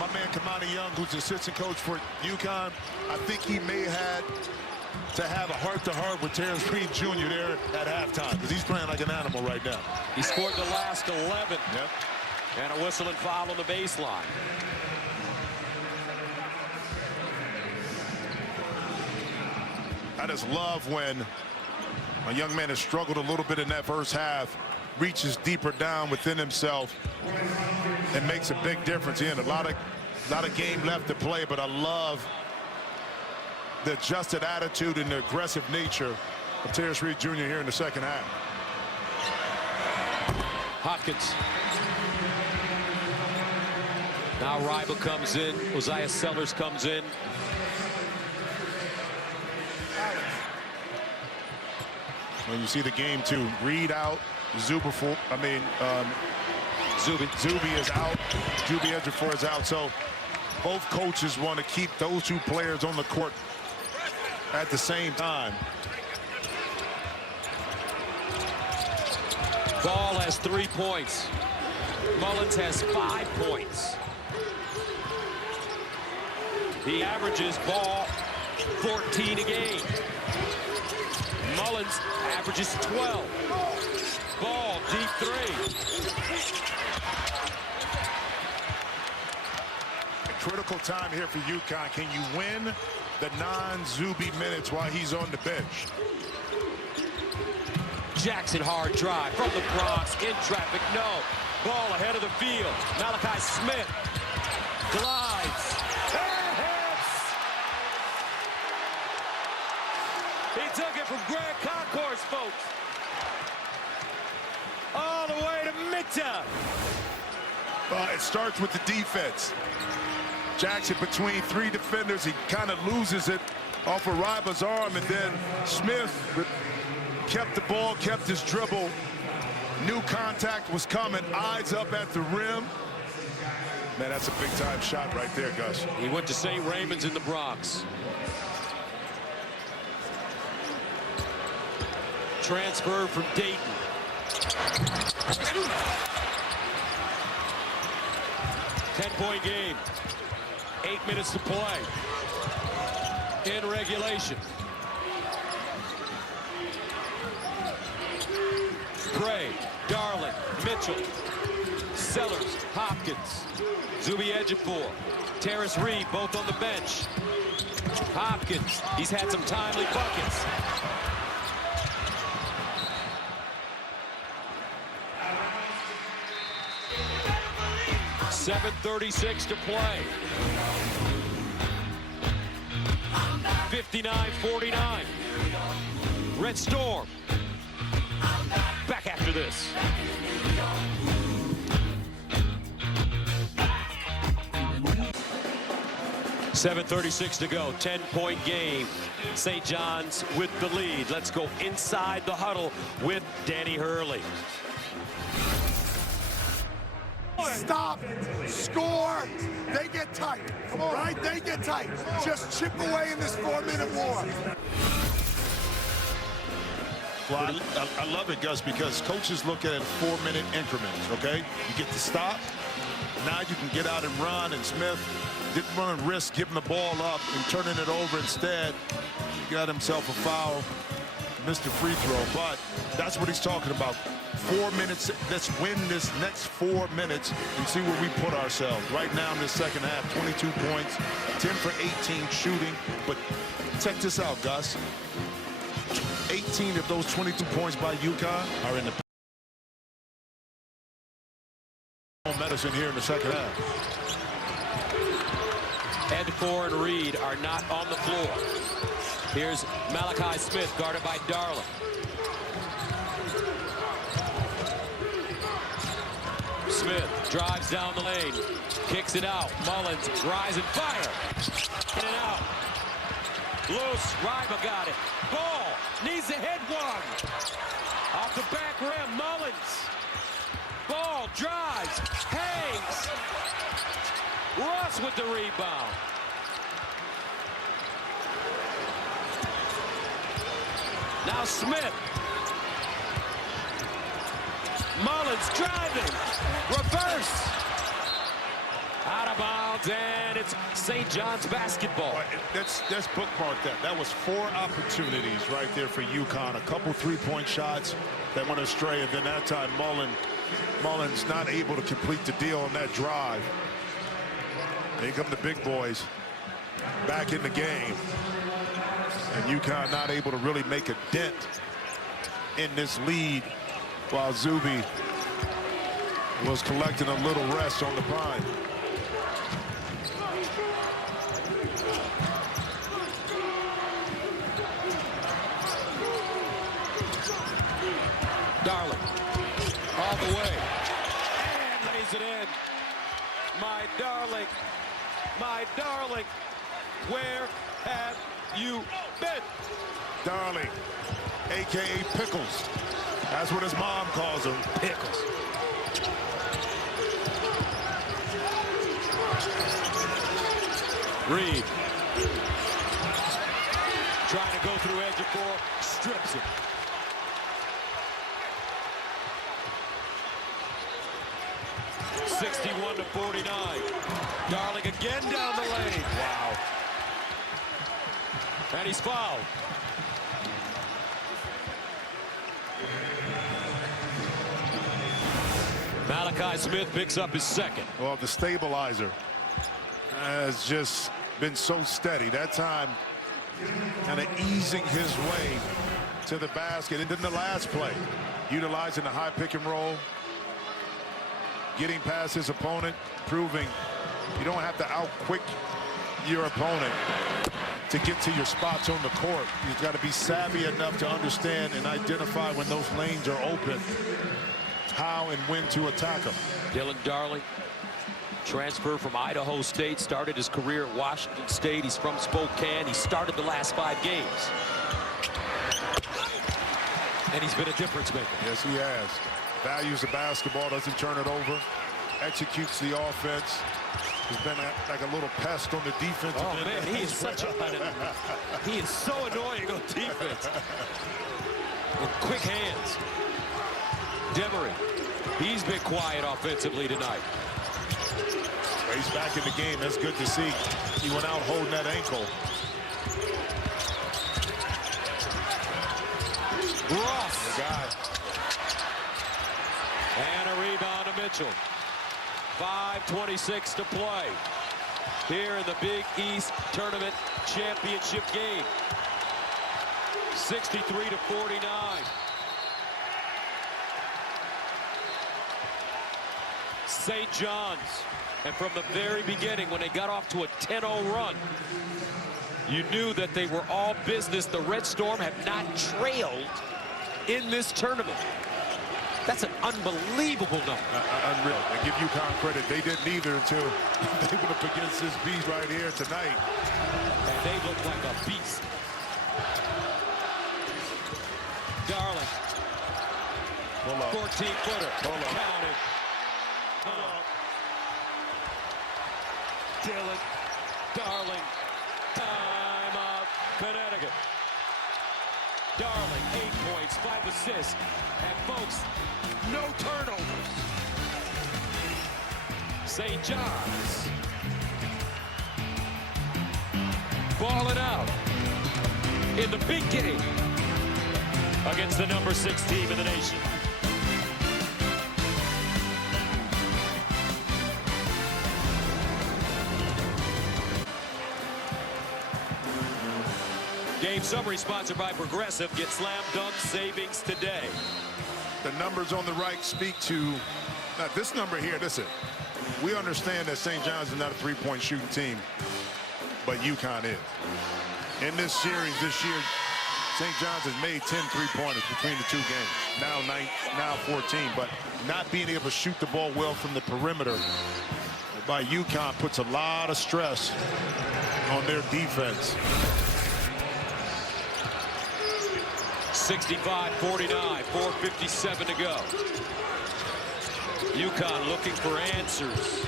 My man Kamani Young, who's the assistant coach for UConn, I think he may have had to have a heart-to-heart with Terrence Reed Jr. there at halftime, because he's playing like an animal right now. He scored the last 11. Yep. And a whistle and foul on the baseline. I just love when a young man has struggled a little bit in that first half, reaches deeper down within himself and makes a big difference. A lot of game left to play, but I love the adjusted attitude and the aggressive nature of Terrence Reed Jr. here in the second half. Hopkins. Now Ryba comes in. Uzziah Sellers comes in. When you see the game too, Reed out, Zuby is out, Zuby Ejiofor is out. So both coaches want to keep those two players on the court at the same time. Ball has 3 points. Mullins has 5 points. He averages Ball 14 a game. Mullins averages 12. Ball, deep three. A critical time here for UConn. Can you win the non-Zuby minutes while he's on the bench? Jackson hard drive from the Bronx. In traffic, no. Ball ahead of the field. Malachi Smith glides. And hits. He took it from Greg Concourse, folks. All the way to Midtown. It starts with the defense. Jackson between three defenders. He kind of loses it off of Ryba's arm, and then Smith kept the ball, kept his dribble. New contact was coming. Eyes up at the rim. Man, that's a big-time shot right there, Gus. He went to St. Raymond's in the Bronx. Transferred from Dayton. Ten-point game. 8 minutes to play. In regulation. Gray, Darling, Mitchell, Sellers, Hopkins, Zuby Ejiofor, Terrace Reed, both on the bench. Hopkins, he's had some timely buckets. .736 to play. 59-49. Red Storm. Back after this. .736 to go. 10-point game. St. John's with the lead. Let's go inside the huddle with Danny Hurley. stop, score, they get tight. Right? They get tight. Just chip away in this 4-minute war. Well, I love it, Gus, because coaches look at it in 4-minute increments, okay? You get to stop. Now you can get out and run, and Smith didn't run a risk giving the ball up and turning it over. Instead, he got himself a foul, missed a free throw. But that's what he's talking about. 4 minutes. Let's win this next 4 minutes and see where we put ourselves. Right now in the second half, 22 points, 10 for 18 shooting. But check this out, Gus. 18 of those 22 points by UConn are in the medicine here in the second half. Edfor and Reed are not on the floor. Here's Malachi Smith, guarded by Darling. Smith drives down the lane, kicks it out. Mullins, rise and fire. In and out. Loose, Ryba got it. Ball, needs to hit one. Off the back rim, Mullins. Ball, drives, hangs. Russ with the rebound. Now Smith. Mullins driving. Reverse. Out of bounds, and it's St. John's basketball. Let's bookmark that. That was 4 opportunities right there for UConn. A couple 3-point shots that went astray, and then that time Mullins not able to complete the deal on that drive. Here come the big boys back in the game. And UConn not able to really make a dent in this lead while Zuby was collecting a little rest on the pine. Darling, all the way, and lays it in. My darling, where have you been? Darling, a.k.a. Pickles. That's what his mom calls him. Pickles. Reed. Trying to go through edge of 4, strips it. $61-49. Darling again down the lane. Wow. And he's fouled. Malachi Smith picks up his second. Well, the stabilizer has just been so steady. That time, kind of easing his way to the basket. And then the last play, utilizing the high pick and roll, getting past his opponent, proving you don't have to out-quick your opponent to get to your spots on the court. You've got to be savvy enough to understand and identify when those lanes are open, how and when to attack them. Dylan Darling, transfer from Idaho State, started his career at Washington State. He's from Spokane. He started the last 5 games. And he's been a difference maker. Yes, he has. Values the basketball, doesn't turn it over, executes the offense. He's been like a little pest on the defense. Oh man, he is such a he is so annoying on defense. With quick hands. Demery, he's been quiet offensively tonight. He's back in the game. That's good to see. He went out holding that ankle. Ross. The guy. And a rebound to Mitchell. 5:26 to play here in the Big East Tournament Championship game. 63-49. St. John's. And from the very beginning, when they got off to a 10-0 run, you knew that they were all business. The Red Storm have not trailed in this tournament. That's an unbelievable number. Unreal. I give UConn credit. They didn't either until they went up against this beast right here tonight. And they look like a beast. Darling. Pull up. 14-footer. Pull up. Counted. Dylan, Darling, timeout, Connecticut. Darling, 8 points, 5 assists, and folks, no turnovers. St. John's balling out in the big game against the number 6 team in the nation. Game summary sponsored by Progressive. Get slam dunk savings today. The numbers on the right speak to this number here. Listen, we understand that St. John's is not a three-point shooting team, but UConn is. In this series this year, St. John's has made 10 three-pointers between the two games. Now 14, but not being able to shoot the ball well from the perimeter by UConn puts a lot of stress on their defense. 65-49, 4:57 to go. UConn looking for answers.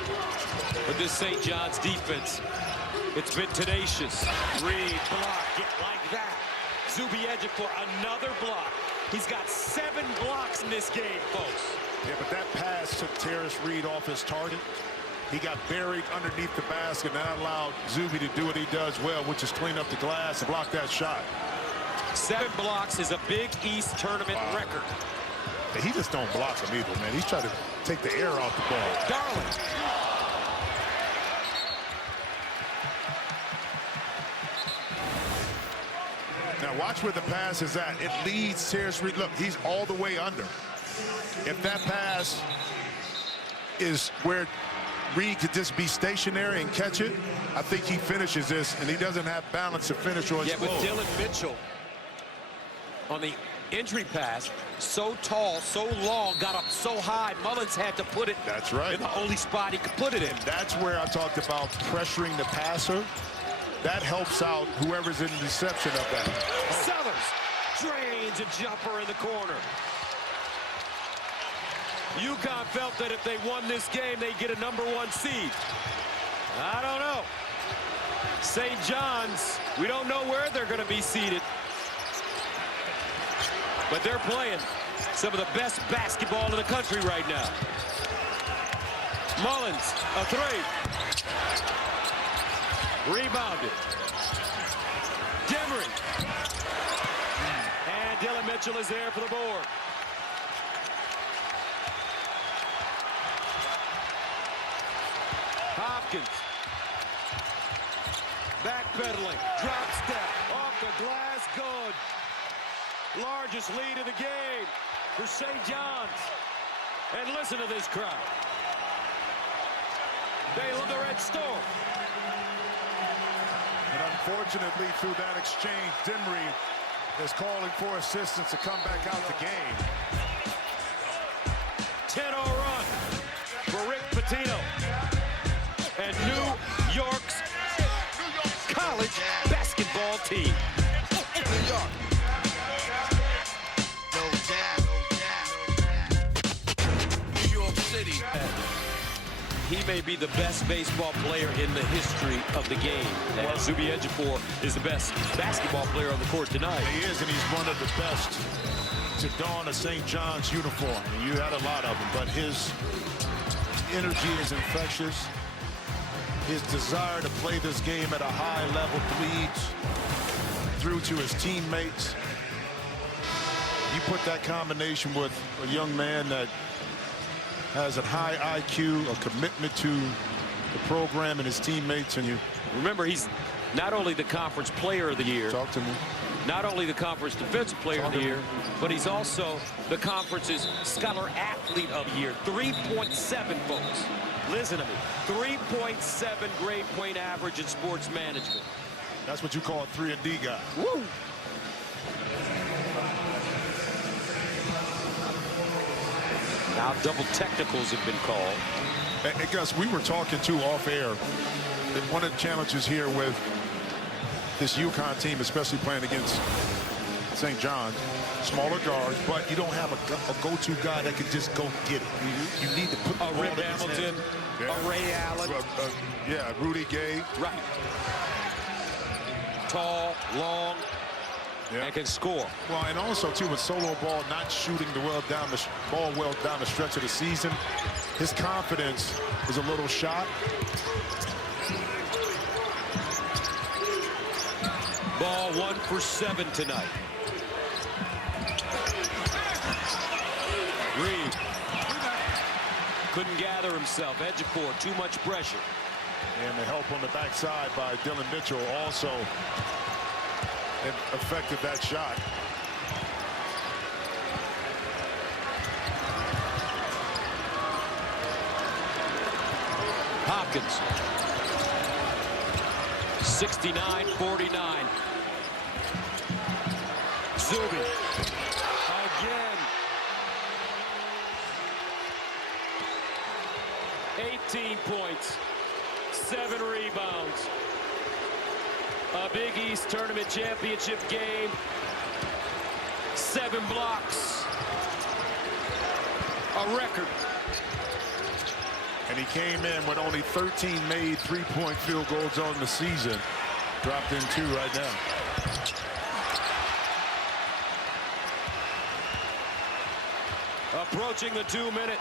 But this St. John's defense, it's been tenacious. Reed, block, get like that. Zuby Ejiofor, another block. He's got 7 blocks in this game, folks. Yeah, but that pass took Terrence Reed off his target. He got buried underneath the basket, and that allowed Zuby to do what he does well, which is clean up the glass and block that shot. 7 blocks is a Big East tournament record. He just don't block him either, man. He's trying to take the air off the ball. Darling. Now watch where the pass is at. It leads Terrence Reed. Look, he's all the way under. If that pass is where Reed could just be stationary and catch it, I think he finishes this, and he doesn't have balance to finish or explode. Yeah, with Dylan Mitchell on the entry pass, so tall, so long, got up so high, Mullins had to put it That's right. in the only spot he could put it in. That's where I talked about pressuring the passer. That helps out whoever's in reception of that. Sellers drains a jumper in the corner. UConn felt that if they won this game, they'd get a #1 seed. I don't know. St. John's, we don't know where they're going to be seated. But they're playing some of the best basketball in the country right now. Mullins, a 3. Rebounded. Demery. And Dylan Mitchell is there for the board. Hopkins. Backpedaling. Drop step. Off the glass. Good. Largest lead of the game for St. John's. And listen to this crowd. They love the Red Storm. And unfortunately, through that exchange, Demery is calling for assistance to come back out the game. 10-0 run for Rick Pitino and New York's college basketball team. New York. No doubt. New York City. He may be the best baseball player in the history of the game. And Zuby Ejiofor is the best basketball player on the court tonight. He is, and he's one of the best to don a St. John's uniform. And you had a lot of them, but his energy is infectious. His desire to play this game at a high level bleeds through to his teammates. You put that combination with a young man that has a high IQ, a commitment to the program and his teammates, and you remember, he's not only the conference player of the year, talk to me, not only the conference defensive player of the year, but he's also the conference's scholar athlete of the year. 3.7, folks. Listen to me. 3.7 grade point average in sports management. That's what you call a 3-and-D guy. Woo! Now double technicals have been called. Hey, Gus, we were talking too off air. One of the challenges here with this UConn team, especially playing against St. John's, smaller guards, but you don't have a go-to guy that can just go get it. You need to put the ball Rip in his Hamilton, hand. a Ray Allen. Yeah, Rudy Gay. Right. Tall, long, and can score. Well, and also, too, with solo ball not shooting the ball well down the stretch of the season, his confidence is a little shot. Ball 1 for 7 tonight. Reed couldn't gather himself. Ejiofor, too much pressure. And the help on the backside by Dylan Mitchell also affected that shot. Hopkins. 69-49. Zuby. Again. 18 points. 7 rebounds. A Big East Tournament Championship game. 7 blocks. A record. And he came in with only 13 made three-point field goals on the season. Dropped in 2 right now. Approaching the 2-minute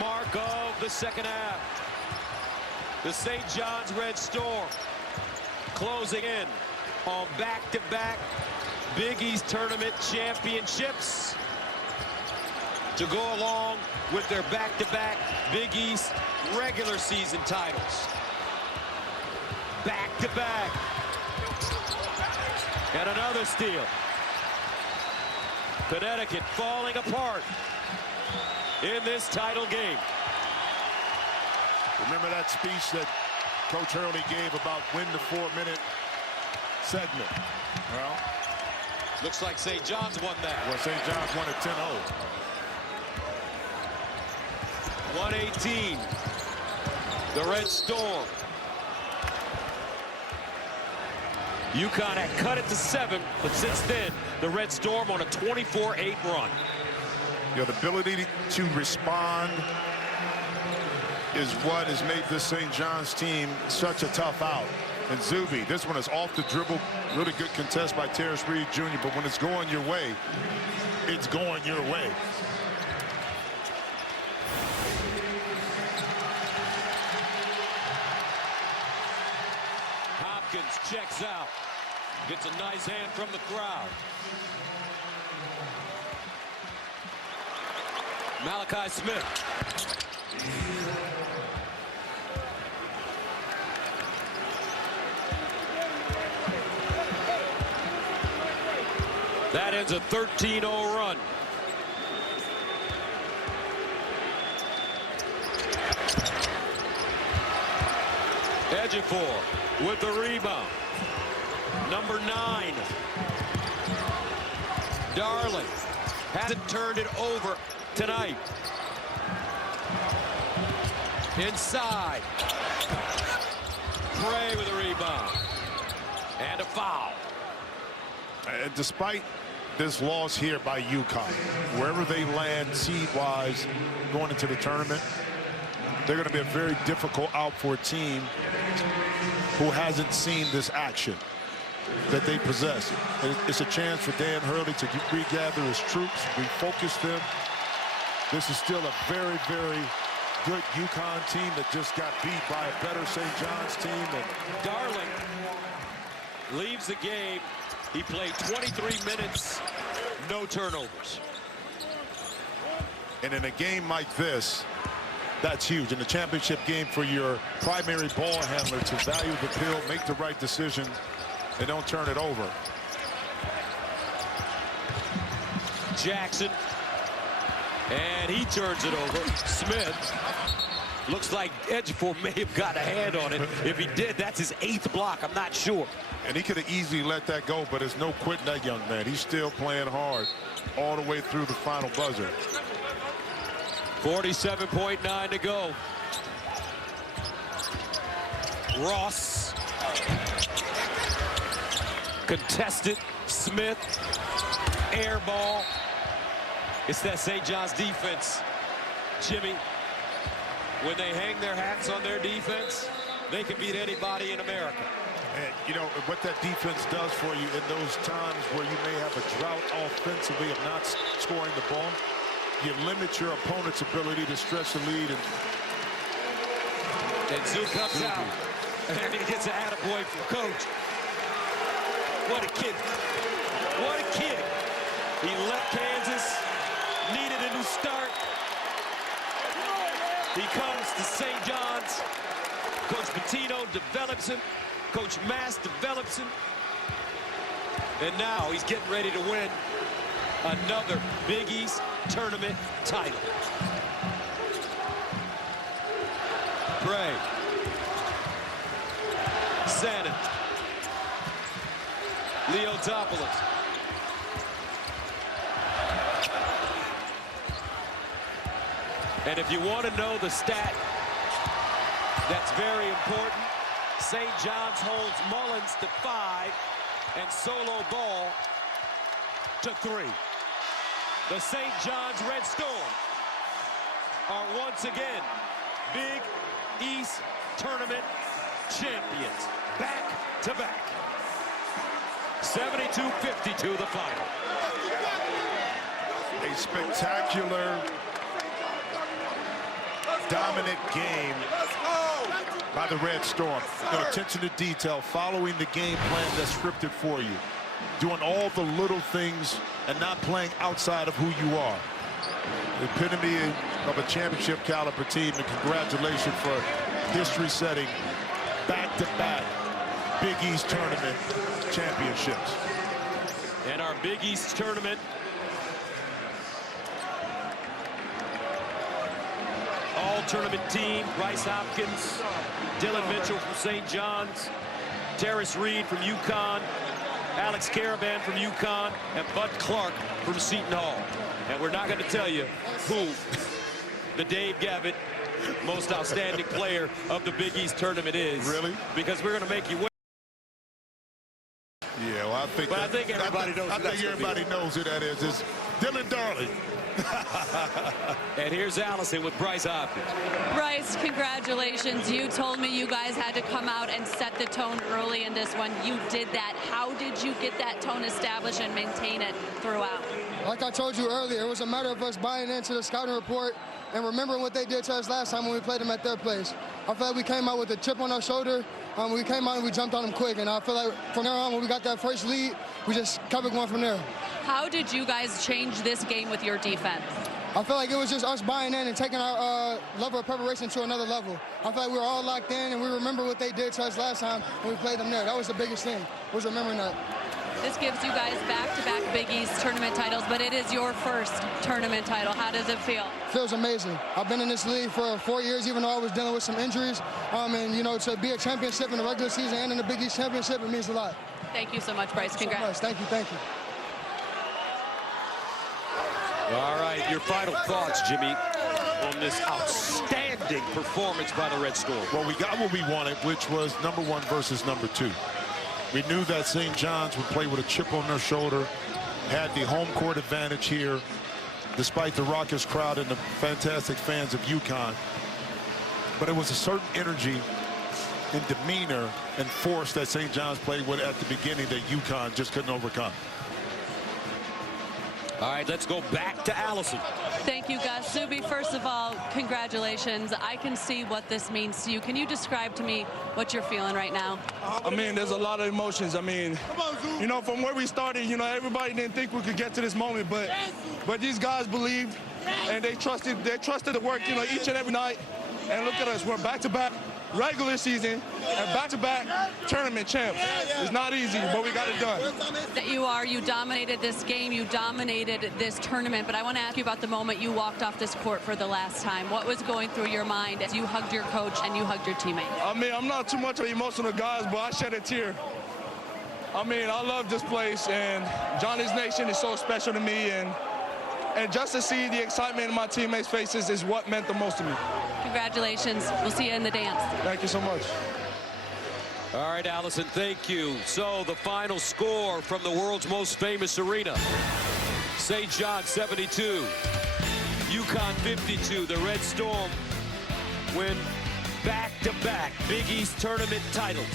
mark of the second half. The St. John's Red Storm closing in on back-to-back Big East Tournament championships to go along with their back-to-back Big East regular season titles. Back-to-back. And another steal. Connecticut falling apart in this title game. Remember that speech that Coach Hurley gave about win the 4-minute segment? Well, looks like St. John's won that. Well, St. John's won it 10-0. 118. The Red Storm. UConn had cut it to 7, but since then, the Red Storm on a 24-8 run. You know, the ability to respond is what has made this St. John's team such a tough out. And Zuby, this one is off the dribble. Really good contest by Terrence Reed Jr., but when it's going your way, it's going your way. Hopkins checks out. Gets a nice hand from the crowd. Malachi Smith. That ends a 13-0 run. Ejiofor with the rebound. Number 9. Darling hasn't turned it over tonight. Inside. Prey with a rebound. And a foul. And despite this loss here by UConn, wherever they land seed-wise going into the tournament, they're going to be a very difficult out for a team who hasn't seen this action that they possess. It's a chance for Dan Hurley to regather his troops, refocus them. This is still a very, very good UConn team that just got beat by a better St. John's team. And Darling leaves the game. He played 23 minutes, no turnovers. And in a game like this, that's huge. In the championship game, for your primary ball handler to value the pill, make the right decision, and don't turn it over. Jackson. And he turns it over. Smith. Looks like Ejiofor may have got a hand on it. If he did, that's his 8th block. I'm not sure. And he could have easily let that go, but there's no quitting that young man. He's still playing hard all the way through the final buzzer. 47.9 to go. Ross. Contested. Smith. air ball. It's that St. John's defense, Jimmy. When they hang their hats on their defense, they can beat anybody in America. And, you know, what that defense does for you in those times where you may have a drought offensively of not scoring the ball, you limit your opponent's ability to stretch the lead. And Zoo comes out, and he gets an attaboy from coach. What a kid. What a kid. He left Kansas, needed a new start. He comes to St. John's. Coach Pitino develops him. Coach Mass develops him. And now he's getting ready to win another Big East tournament title. Bray. Shannon. Leotopoulos. And if you want to know the stat that's very important, St. John's holds Mullins to 5 and Solo Ball to 3. The St. John's Red Storm are once again Big East Tournament champions, back to back. 72-52 the final. A spectacular, dominant game by the Red Storm. You know, attention to detail, following the game plan that's scripted for you, doing all the little things and not playing outside of who you are. The epitome of a championship caliber team, and congratulations for history-setting back-to-back Big East tournament championships. And our Big East tournament all-tournament team: Bryce Hopkins, Dylan Mitchell from St. John's, Terrace Reed from UConn, Alex Caravan from UConn, and Bud Clark from Seton Hall. And we're not going to tell you who the Dave Gavitt most outstanding player of the Big East tournament is. Really? Because we're going to make you wait. Yeah, well, I think everybody knows. I think everybody knows who that is. It's Dylan Darling. And here's Allison with Bryce Hopkins. Bryce, congratulations. You told me you guys had to come out and set the tone early in this one. You did that. How did you get that tone established and maintain it throughout? Like I told you earlier, it was a matter of us buying into the scouting report and remembering what they did to us last time when we played them at their place. I feel like we came out with a chip on our shoulder. We came out and we jumped on them quick, and I feel like from there on, when we got that first lead, we just kept it going from there. How did you guys change this game with your defense? I feel like it was just us buying in and taking our level of preparation to another level. I feel like we were all locked in, and we remember what they did to us last time when we played them there. That was the biggest thing, was remembering that. This gives you guys back-to-back Big East tournament titles, but it is your first tournament title. How does it feel? Feels amazing. I've been in this league for 4 years, even though I was dealing with some injuries. And, you know, to be a championship in the regular season and in the Big East championship, it means a lot. Thank you so much, Bryce. Congrats. Thank you. Thank you. All right, your final thoughts, Jimmy, on this outstanding performance by the Red Storm. Well, we got what we wanted, which was number 1 versus number 2. We knew that St. John's would play with a chip on their shoulder, had the home court advantage here, despite the raucous crowd and the fantastic fans of UConn. But it was a certain energy and demeanor and force that St. John's played with at the beginning that UConn just couldn't overcome. All right, let's go back to Allison. Thank you, Gus. Zuby, first of all, congratulations. I can see what this means to you. Can you describe to me what you're feeling right now? I mean, there's a lot of emotions. I mean, you know, from where we started, you know, everybody didn't think we could get to this moment, but these guys believed and they trusted the work, you know, each and every night. And look at us, we're back-to-back regular season and back-to-back tournament champs. It's not easy, but we got it done. That you dominated this game, you dominated this tournament, but I want to ask you about the moment you walked off this court for the last time. What was going through your mind as you hugged your coach and you hugged your teammate? I mean, I'm not too much of an emotional guy, but I shed a tear. I mean, I love this place, and Johnny's Nation is so special to me, and just to see the excitement in my teammates' faces is what meant the most to me. Congratulations. We'll see you in the dance. Thank you so much. All right, Allison, thank you. So the final score from the world's most famous arena. St. John 72, UConn 52. The Red Storm win back-to-back Big East tournament titles.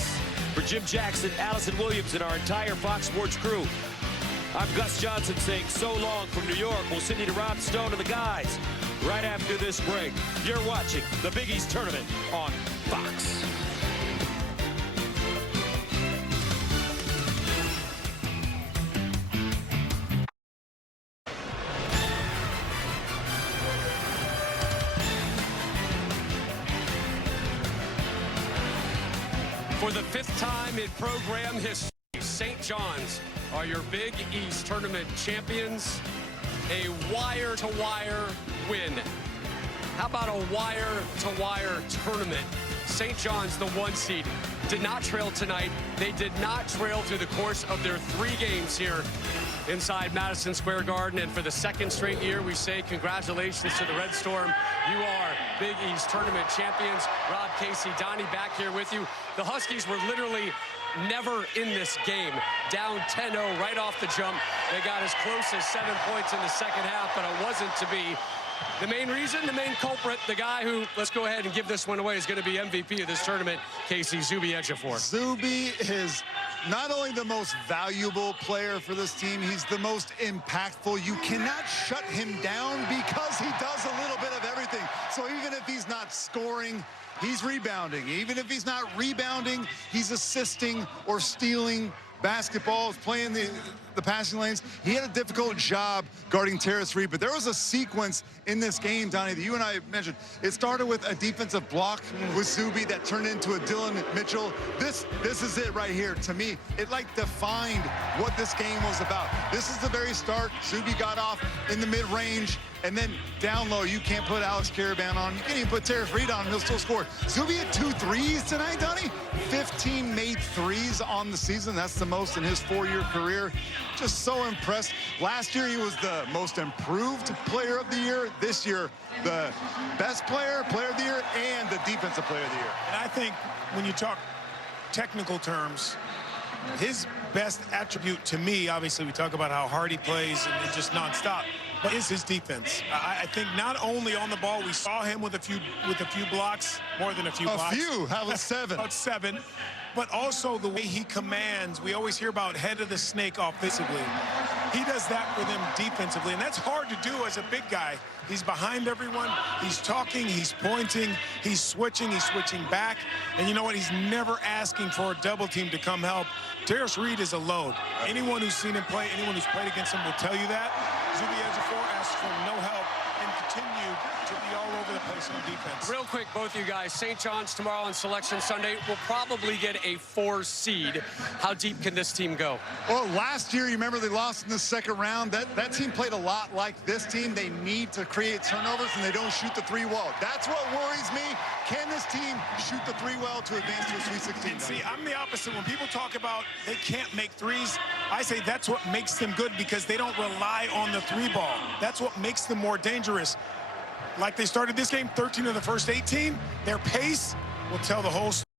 For Jim Jackson, Allison Williams, and our entire Fox Sports crew, I'm Gus Johnson saying so long from New York. We'll send you to Rob Stone and the guys right after this break. You're watching the Big East tournament on Fox. For the 5th time in program history, St. John's are your Big East tournament champions. A wire-to-wire win. How about a wire-to-wire tournament? St. John's, the 1 seed, did not trail tonight. They did not trail through the course of their 3 games here inside Madison Square Garden. And for the 2nd straight year, we say congratulations to the Red Storm. You are Big East tournament champions. Rob, Casey, Donnie back here with you. The Huskies were literally never in this game. Down 10-0 right off the jump. They got as close as 7 points in the second half, but it wasn't to be. The main reason, the main culprit, the guy who, let's go ahead and give this one away, is going to be MVP of this tournament, Casey, Zuby Ejiofor. Zuby is not only the most valuable player for this team, he's the most impactful. You cannot shut him down because he does a little bit of everything. So even if he's not scoring, he's rebounding. Even if he's not rebounding, he's assisting or stealing basketballs, playing the passing lanes. He had a difficult job guarding Terrace Reed, but there was a sequence in this game, Donnie, that you and I mentioned. It started with a defensive block with Zuby that turned into a Dylan Mitchell. This is it right here. To me, it like defined what this game was about. This is the very start. Zuby got off in the mid-range, and then down low, you can't put Alex Caravan on. You can't even put Terrace Reed on, and he'll still score. Zuby had 2 threes tonight, Donnie. 15 made threes on the season. That's the most in his 4-year career. Just so impressed. Last year, he was the most improved player of the year. This year, the best player of the year, and the defensive player of the year. And I think when you talk technical terms, his best attribute to me, obviously we talk about how hard he plays and just nonstop, but is his defense. I think not only on the ball, we saw him with a few blocks, more than a few blocks. A few, how about 7? About 7. But also the way he commands. We always hear about head of the snake offensively. He does that for them defensively, and that's hard to do as a big guy. He's behind everyone. He's talking, he's pointing, he's switching back. And you know what? He's never asking for a double team to come help. Terrace Reed is a load. Anyone who's seen him play, anyone who's played against him will tell you that. Zuby Ejiofor asks for no help and continued to be all over the place on defense. Real quick, both you guys, St. John's tomorrow on Selection Sunday will probably get a 4 seed. How deep can this team go? Well, last year, you remember they lost in the 2nd round. That team played a lot like this team. They need to create turnovers, and they don't shoot the 3 well. That's what worries me. Can this team shoot the 3 well to advance to a Sweet 16? And see, I'm the opposite. When people talk about they can't make threes, I say that's what makes them good, because they don't rely on the 3 ball. That's what makes them more dangerous. Like they started this game, 13 of the first 18, their pace will tell the whole story.